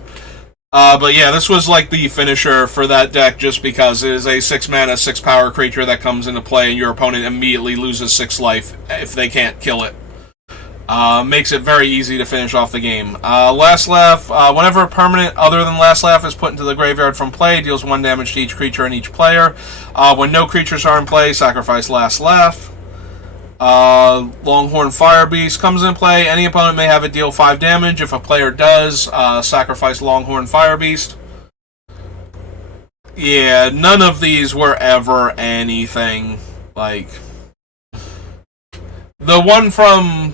But yeah, this was like the finisher for that deck, just because it is a 6 mana, 6 power creature that comes into play, and your opponent immediately loses 6 life if they can't kill it. Makes it very easy to finish off the game. Last Laugh. Whenever a permanent other than Last Laugh is put into the graveyard from play, deals 1 damage to each creature and each player. When no creatures are in play, sacrifice Last Laugh. Longhorn Fire Beast comes in play. Any opponent may have it deal 5 damage. If a player does, sacrifice Longhorn Fire Beast. Yeah, none of these were ever anything. Like, the one from,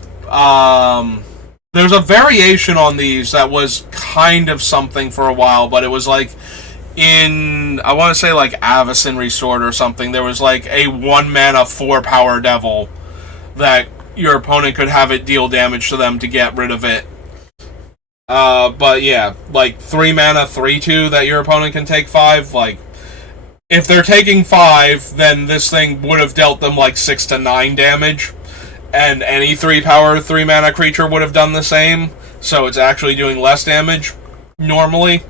there's a variation on these that was kind of something for a while, but it was like, I want to say like Avacyn Resort or something, there was like a 1 mana 4 power devil that your opponent could have it deal damage to them to get rid of it. But yeah, like 3 mana 3/2 that your opponent can take 5. Like, if they're taking 5, then this thing would have dealt them like 6 to 9 damage, and any 3 power 3 mana creature would have done the same. So it's actually doing less damage normally.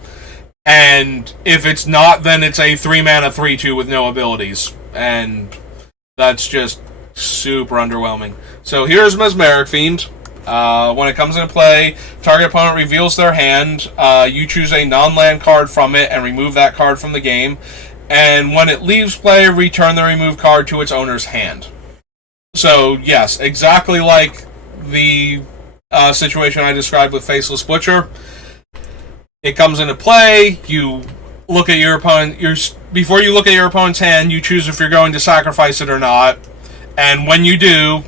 And if it's not, then it's a 3 mana 3/2 with no abilities, and that's just super underwhelming. So here's Mesmeric Fiend. When it comes into play, target opponent reveals their hand. You choose a non-land card from it and remove that card from the game. And when it leaves play, return the removed card to its owner's hand. So yes, exactly like the situation I described with Faceless Butcher. It comes into play. You look at your opponent. Before you look at your opponent's hand, you choose if you're going to sacrifice it or not. And when you do,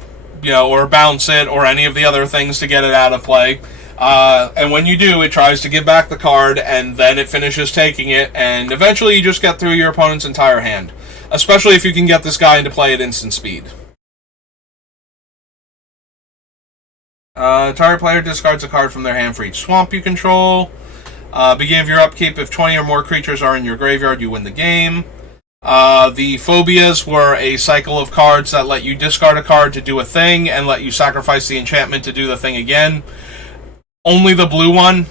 or bounce it, or any of the other things to get it out of play, and when you do, it tries to give back the card, and then it finishes taking it, and eventually you just get through your opponent's entire hand. Especially if you can get this guy into play at instant speed. Target player discards a card from their hand for each swamp you control. Beginning of your upkeep, if 20 or more creatures are in your graveyard, you win the game. The phobias were a cycle of cards that let you discard a card to do a thing and let you sacrifice the enchantment to do the thing again. Only the blue one,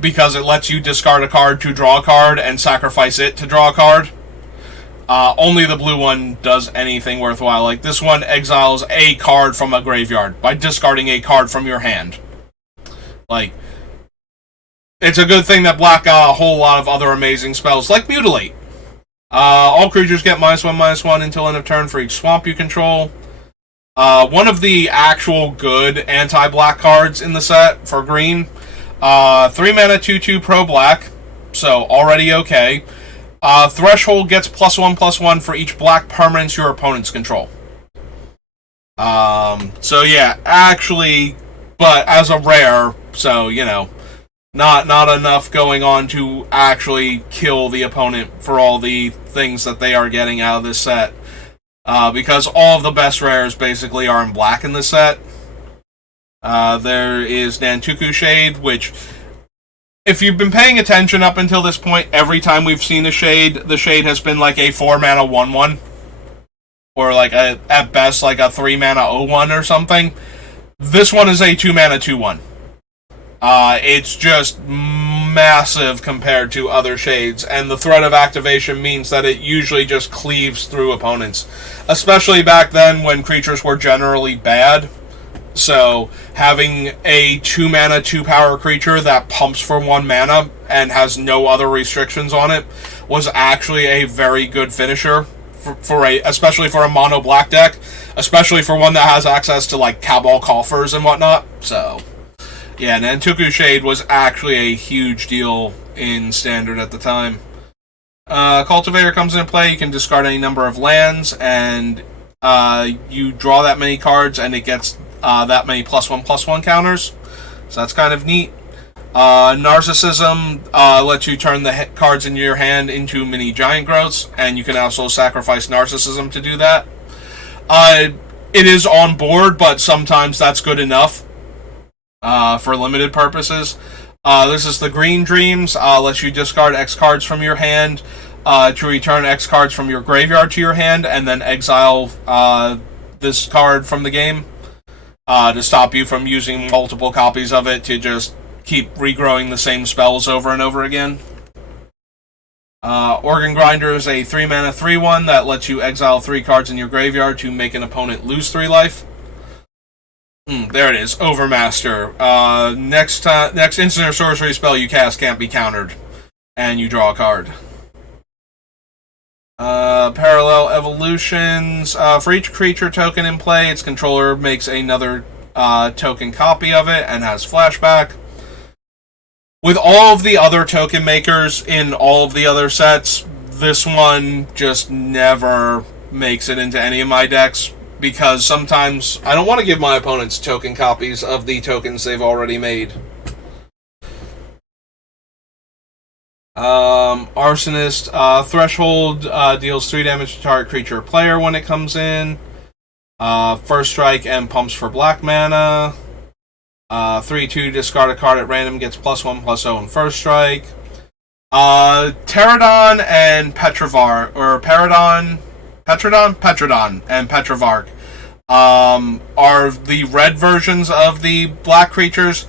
because it lets you discard a card to draw a card and sacrifice it to draw a card. Only the blue one does anything worthwhile. Like, this one exiles a card from a graveyard by discarding a card from your hand. Like, it's a good thing that black got a whole lot of other amazing spells, like Mutilate. All creatures get -1/-1 until end of turn for each swamp you control. One of the actual good anti-black cards in the set for green. 3 mana 2/2 pro black, so already okay. Threshold gets +1/+1 for each black permanence your opponents control. So yeah, actually, but as a rare, so you know, not enough going on to actually kill the opponent for all the things that they are getting out of this set. Because all of the best rares basically are in black in this set. There is Nantuku Shade, which, if you've been paying attention up until this point, every time we've seen a Shade, the Shade has been like a 4 mana 1/1. Or like at best like a 3 mana 0/1 or something. This one is a 2 mana 2/1. It's just massive compared to other Shades, and the threat of activation means that it usually just cleaves through opponents, especially back then when creatures were generally bad. So having a 2 mana 2 power creature that pumps for 1 mana and has no other restrictions on it was actually a very good finisher especially for a mono black deck, especially for one that has access to like Cabal coffers and whatnot. So yeah, Nantuku Shade was actually a huge deal in Standard at the time. Cultivator comes into play. You can discard any number of lands, and you draw that many cards, and it gets that many +1/+1 counters. So that's kind of neat. Narcissism lets you turn the cards in your hand into mini giant growths, and you can also sacrifice Narcissism to do that. It is on board, but sometimes that's good enough. For limited purposes. This is the Green Dreams. Lets you discard X cards from your hand to return X cards from your graveyard to your hand, and then exile this card from the game to stop you from using multiple copies of it to just keep regrowing the same spells over and over again. Organ Grinder is a 3 mana 3/1 that lets you exile 3 cards in your graveyard to make an opponent lose 3 life. There it is, Overmaster. Next instant or sorcery spell you cast can't be countered, and you draw a card. Parallel Evolutions. For each creature token in play, its controller makes another token copy of it and has flashback. With all of the other token makers in all of the other sets, this one just never makes it into any of my decks, because sometimes I don't want to give my opponents token copies of the tokens they've already made. Arsonist. Threshold deals 3 damage to target creature or player when it comes in. First strike and pumps for black mana. 3/2, discard a card at random, gets +1/+0 in first strike. Pterodon and Petrovar, or Petrodon and Petrovark are the red versions of the black creatures.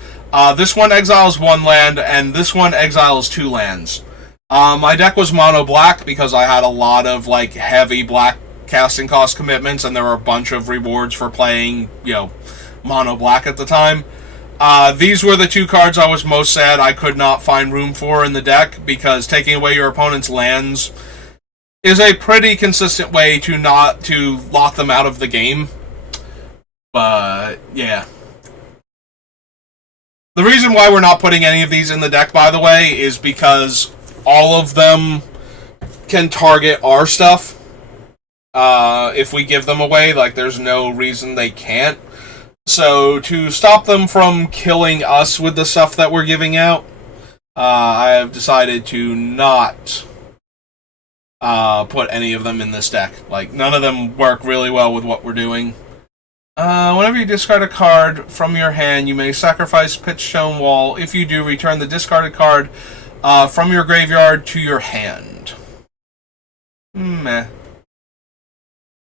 This one exiles 1 land, and this one exiles 2 lands. My deck was mono black because I had a lot of like heavy black casting cost commitments, and there were a bunch of rewards for playing, mono black at the time. These were the 2 cards I was most sad I could not find room for in the deck, because taking away your opponent's lands is a pretty consistent way to lock them out of the game. But yeah. The reason why we're not putting any of these in the deck, by the way, is because all of them can target our stuff. If we give them away, like, there's no reason they can't. So, to stop them from killing us with the stuff that we're giving out, I have decided to not put any of them in this deck. Like, none of them work really well with what we're doing. Whenever you discard a card from your hand, you may sacrifice Pitchstone Wall. If you do, return the discarded card from your graveyard to your hand. Meh.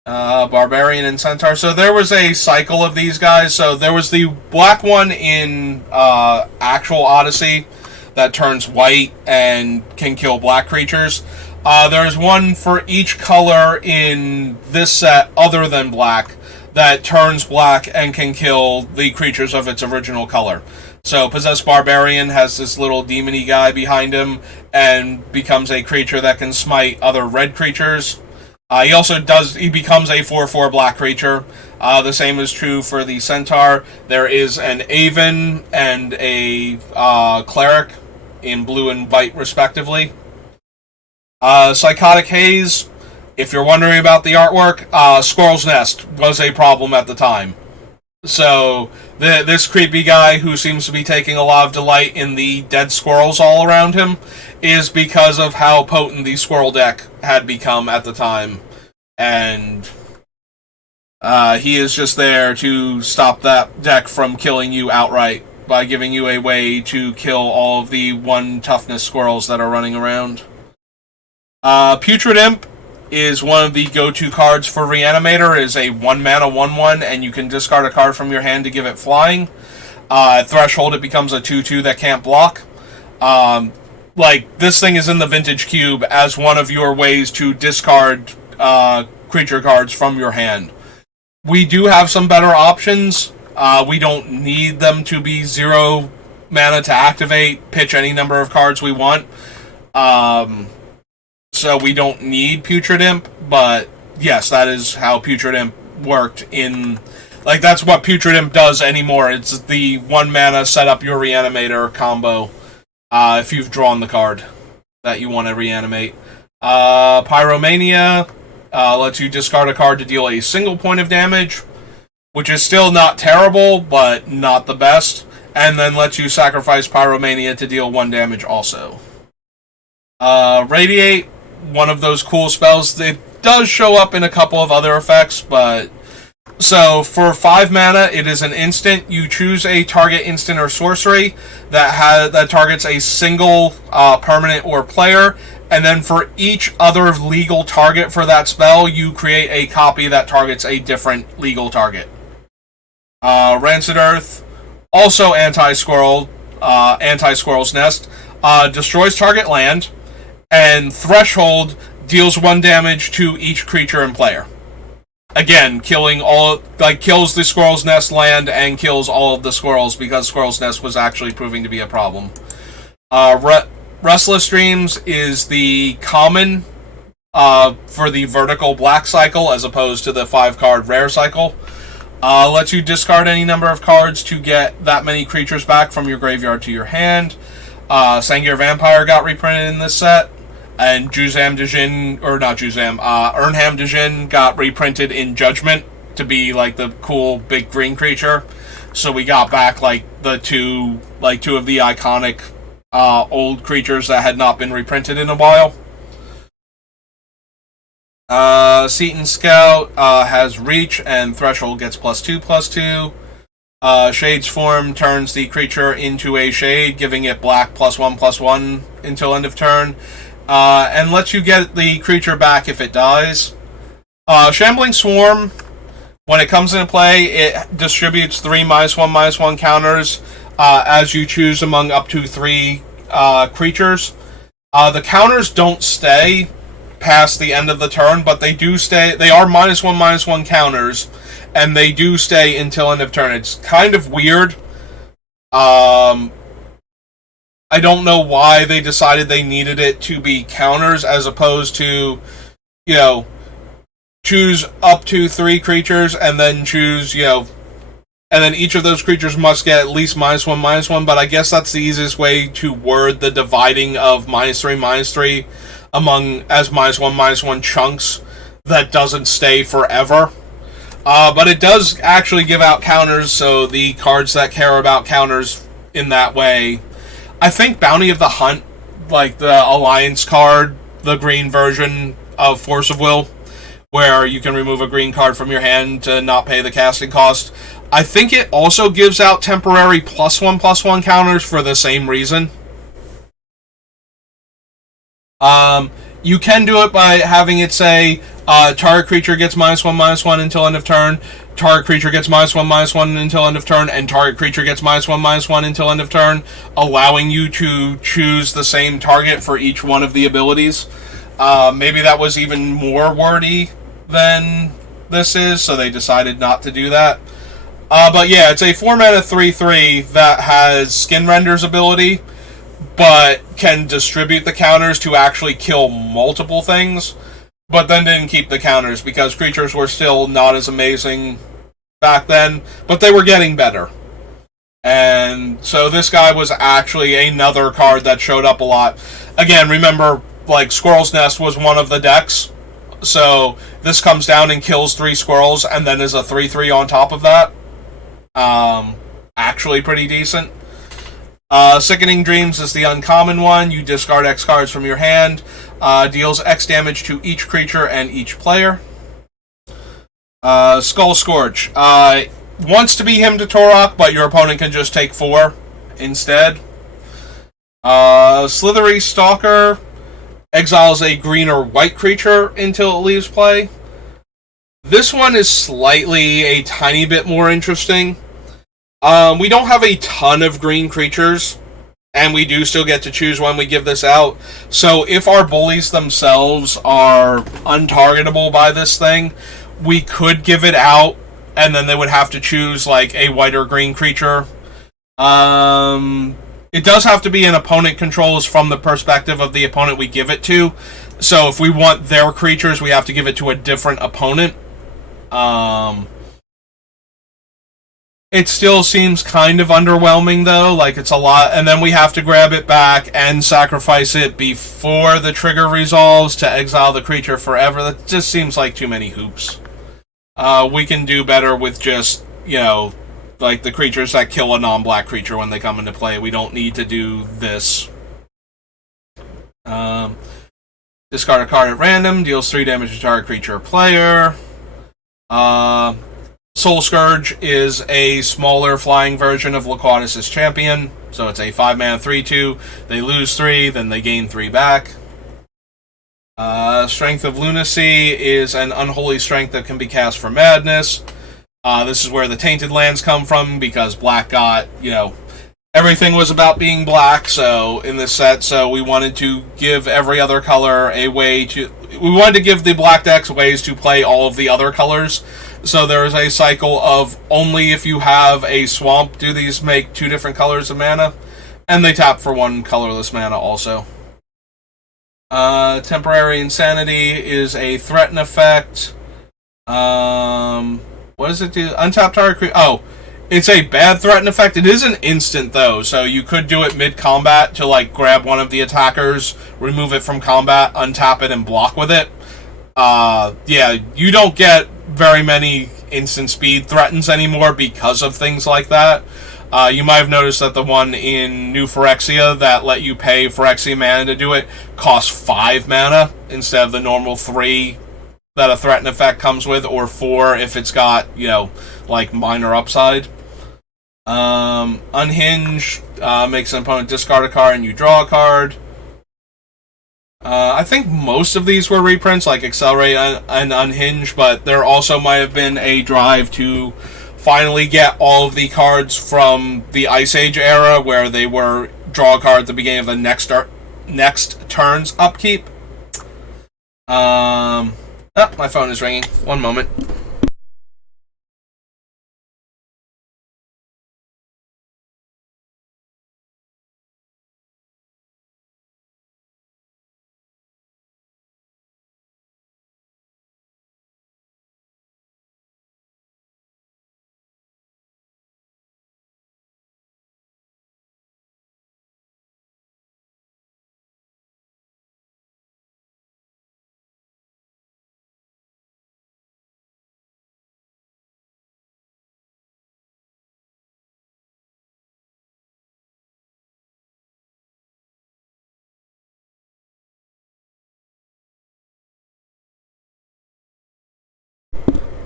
Barbarian and Centaur. So there was a cycle of these guys. So there was the black one in actual Odyssey that turns white and can kill black creatures. There's one for each color in this set other than black that turns black and can kill the creatures of its original color. So Possessed Barbarian has this little demon-y guy behind him and becomes a creature that can smite other red creatures. He becomes a 4/4 black creature. The same is true for the Centaur. There is an Aven and a Cleric in blue and white, respectively. Psychotic Haze, if you're wondering about the artwork, Squirrel's Nest was a problem at the time. So, this creepy guy who seems to be taking a lot of delight in the dead squirrels all around him is because of how potent the squirrel deck had become at the time. And he is just there to stop that deck from killing you outright by giving you a way to kill all of the 1 toughness squirrels that are running around. Putrid Imp is one of the go-to cards for Reanimator. It is a 1-mana 1/1, and you can discard a card from your hand to give it flying. At Threshold, it becomes a 2/2 that can't block. This thing is in the Vintage Cube as one of your ways to discard creature cards from your hand. We do have some better options. We don't need them to be 0 mana to activate, pitch any number of cards we want. So we don't need Putrid Imp, but yes, that is how Putrid Imp worked in... that's what Putrid Imp does anymore. It's the 1 mana set up your Reanimator combo if you've drawn the card that you want to reanimate. Pyromania lets you discard a card to deal a single point of damage, which is still not terrible, but not the best, and then lets you sacrifice Pyromania to deal 1 damage also. Radiate, one of those cool spells. It does show up in a couple of other effects, but... So, for 5 mana, it is an instant. You choose a target instant or sorcery that targets a single permanent or player, and then for each other legal target for that spell, you create a copy that targets a different legal target. Rancid Earth, also anti-Squirrel's Nest, destroys target land, and Threshold deals 1 damage to each creature and player. Again, kills the Squirrel's Nest land and kills all of the squirrels because Squirrel's Nest was actually proving to be a problem. Restless Dreams is the common for the vertical black cycle as opposed to the 5-card rare cycle. Lets you discard any number of cards to get that many creatures back from your graveyard to your hand. Sangir Vampire got reprinted in this set. And Urnham Djinn got reprinted in Judgment to be the cool big green creature. So we got back the two of the iconic old creatures that had not been reprinted in a while. Seaton Scout has Reach, and Threshold gets +2/+2. Shade's Form turns the creature into a shade, giving it black +1/+1 until end of turn. And lets you get the creature back if it dies. Shambling Swarm, when it comes into play, it distributes 3 -1/-1 counters as you choose among up to 3 creatures. The counters don't stay past the end of the turn, but they do stay. They are -1/-1 counters, and they do stay until end of turn. It's kind of weird. I don't know why they decided they needed it to be counters as opposed to, choose up to 3 creatures and then choose, and then each of those creatures must get at least -1/-1, but I guess that's the easiest way to word the dividing of -3/-3 among as -1/-1 chunks that doesn't stay forever. But it does actually give out counters, so the cards that care about counters in that way... I think Bounty of the Hunt, the Alliance card, the green version of Force of Will, where you can remove a green card from your hand to not pay the casting cost. I think it also gives out temporary +1/+1 counters for the same reason. You can do it by having it say, target creature gets -1/-1 until end of turn, target creature gets -1/-1 until end of turn, and target creature gets -1/-1 until end of turn, allowing you to choose the same target for each one of the abilities. Maybe that was even more wordy than this is, so they decided not to do that. But yeah, it's a 4-mana 3/3 that has Skin Render's ability, but can distribute the counters to actually kill multiple things. but then didn't keep the counters because creatures were still not as amazing back then, but they were getting better. And so this guy was actually another card that showed up a lot. Again, remember, like, Squirrel's Nest was one of the decks, so this comes down and kills 3 squirrels, and then is a 3/3 on top of that. Actually pretty decent. Sickening Dreams is the uncommon one. You discard X cards from your hand. Deals X damage to each creature and each player. Skull Scourge. Wants to be him to Torok, but your opponent can just take 4 instead. Slithery Stalker exiles a green or white creature until it leaves play. This one is slightly a tiny bit more interesting. We don't have a ton of green creatures, and we do still get to choose when we give this out. So if our bullies themselves are untargetable by this thing, we could give it out, and then they would have to choose like a white or green creature. It does have to be an opponent controls from the perspective of the opponent we give it to. So if we want their creatures, we have to give it to a different opponent. It still seems kind of underwhelming, though. Like, it's a lot, and then we have to grab it back and sacrifice it before the trigger resolves to exile the creature forever. That just seems like too many hoops. We can do better with just, like the creatures that kill a non-black creature when they come into play. We don't need to do this. Discard a card at random, deals 3 damage to target creature or player. Soul Scourge is a smaller flying version of Laquatus' Champion. So it's a 5-mana 3/2. They lose 3, then they gain 3 back. Strength of Lunacy is an unholy strength that can be cast for madness. This is where the Tainted Lands come from, because black got, everything was about being black, so in this set, so we wanted to give every other color a way to... We wanted to give the black decks ways to play all of the other colors. So there is a cycle of only if you have a swamp do these make 2 different colors of mana, and they tap for 1 colorless mana also. Temporary Insanity is a threaten effect. What does it do? Untap target creature. Oh, it's a bad threaten effect. It is an instant, though, so you could do it mid-combat to, like, grab one of the attackers, remove it from combat, untap it, and block with it. Yeah, you don't get very many instant speed threatens anymore because of things like that. You might have noticed that the one in New Phyrexia that let you pay Phyrexia mana to do it costs 5 mana instead of the normal 3 that a threaten effect comes with, or 4 if it's got, like minor upside. Unhinge makes an opponent discard a card and you draw a card. I think most of these were reprints, like Accelerate and Unhinge, but there also might have been a drive to finally get all of the cards from the Ice Age era, where they were draw a card at the beginning of the next turn's upkeep. My phone is ringing. One moment.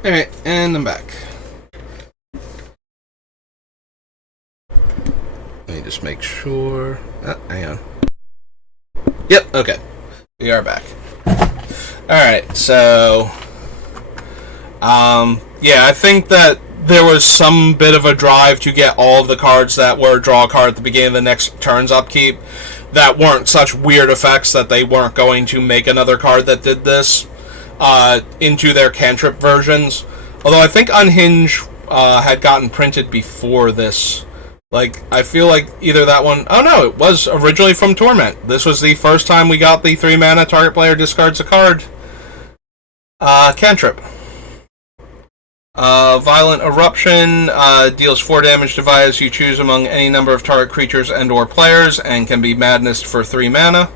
Alright, and I'm back. Let me just make sure. Hang on. Yep, okay. We are back. Alright, so... yeah, I think that there was some bit of a drive to get all of the cards that were draw a card at the beginning of the next turn's upkeep that weren't such weird effects that they weren't going to make another card that did this into their cantrip versions. Although I think Unhinge had gotten printed before this. Like, I feel like either that one... Oh no, it was originally from Torment. This was the first time we got the 3 mana target player discards a card Cantrip. Violent Eruption deals 4 damage to Vias you choose among any number of target creatures and or players, and can be Madness for 3 mana.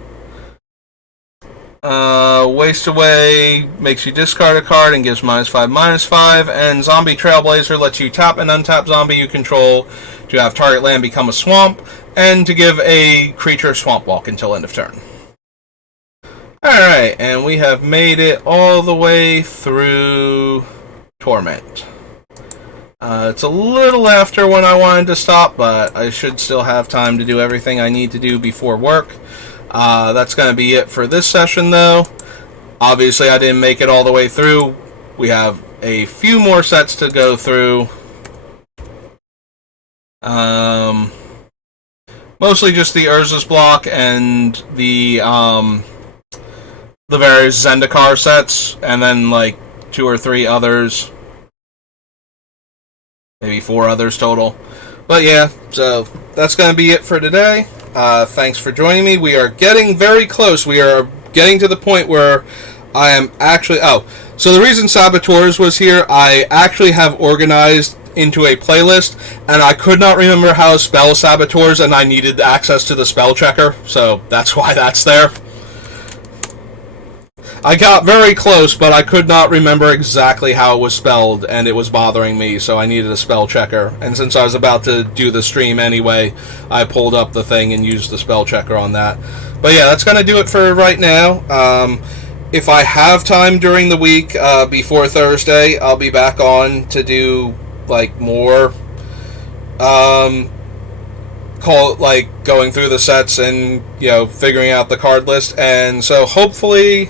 Waste Away makes you discard a card and gives -5/-5, and Zombie Trailblazer lets you tap an untap zombie you control to have target land become a swamp, and to give a creature Swamp Walk until end of turn. Alright, and we have made it all the way through Torment. It's a little after when I wanted to stop, but I should still have time to do everything I need to do before work. That's going to be it for this session, though. Obviously, I didn't make it all the way through. We have a few more sets to go through. Mostly just the Urza's block and the various Zendikar sets, and then like 2 or 3 others. Maybe 4 others total. But yeah, so that's going to be it for today. Thanks for joining me. We are getting very close. We are getting to the point where I am actually... Oh, so the reason Saboteurs was here, I actually have organized into a playlist, and I could not remember how to spell Saboteurs, and I needed access to the spell checker, so that's why that's there. I got very close, but I could not remember exactly how it was spelled, and it was bothering me, so I needed a spell checker. And since I was about to do the stream anyway, I pulled up the thing and used the spell checker on that. But yeah, that's going to do it for right now. If I have time during the week before Thursday, I'll be back on to do like more going through the sets and, you know, figuring out the card list. And so hopefully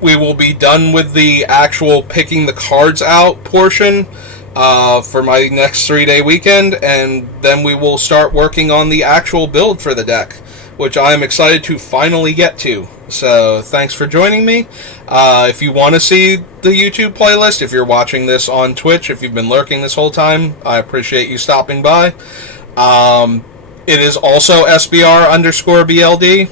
we will be done with the actual picking the cards out portion for my next 3-day weekend, and then we will start working on the actual build for the deck, which I am excited to finally get to. So thanks for joining me. If you want to see the YouTube playlist, if you're watching this on Twitch, if you've been lurking this whole time, I appreciate you stopping by. It is also SBR_BLD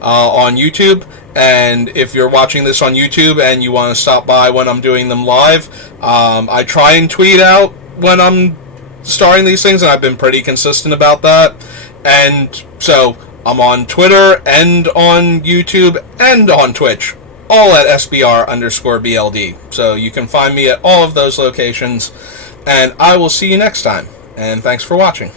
on YouTube. And if you're watching this on YouTube and you want to stop by when I'm doing them live, I try and tweet out when I'm starting these things, and I've been pretty consistent about that. And so I'm on Twitter and on YouTube and on Twitch, all at SBR_BLD. So you can find me at all of those locations, and I will see you next time. And thanks for watching.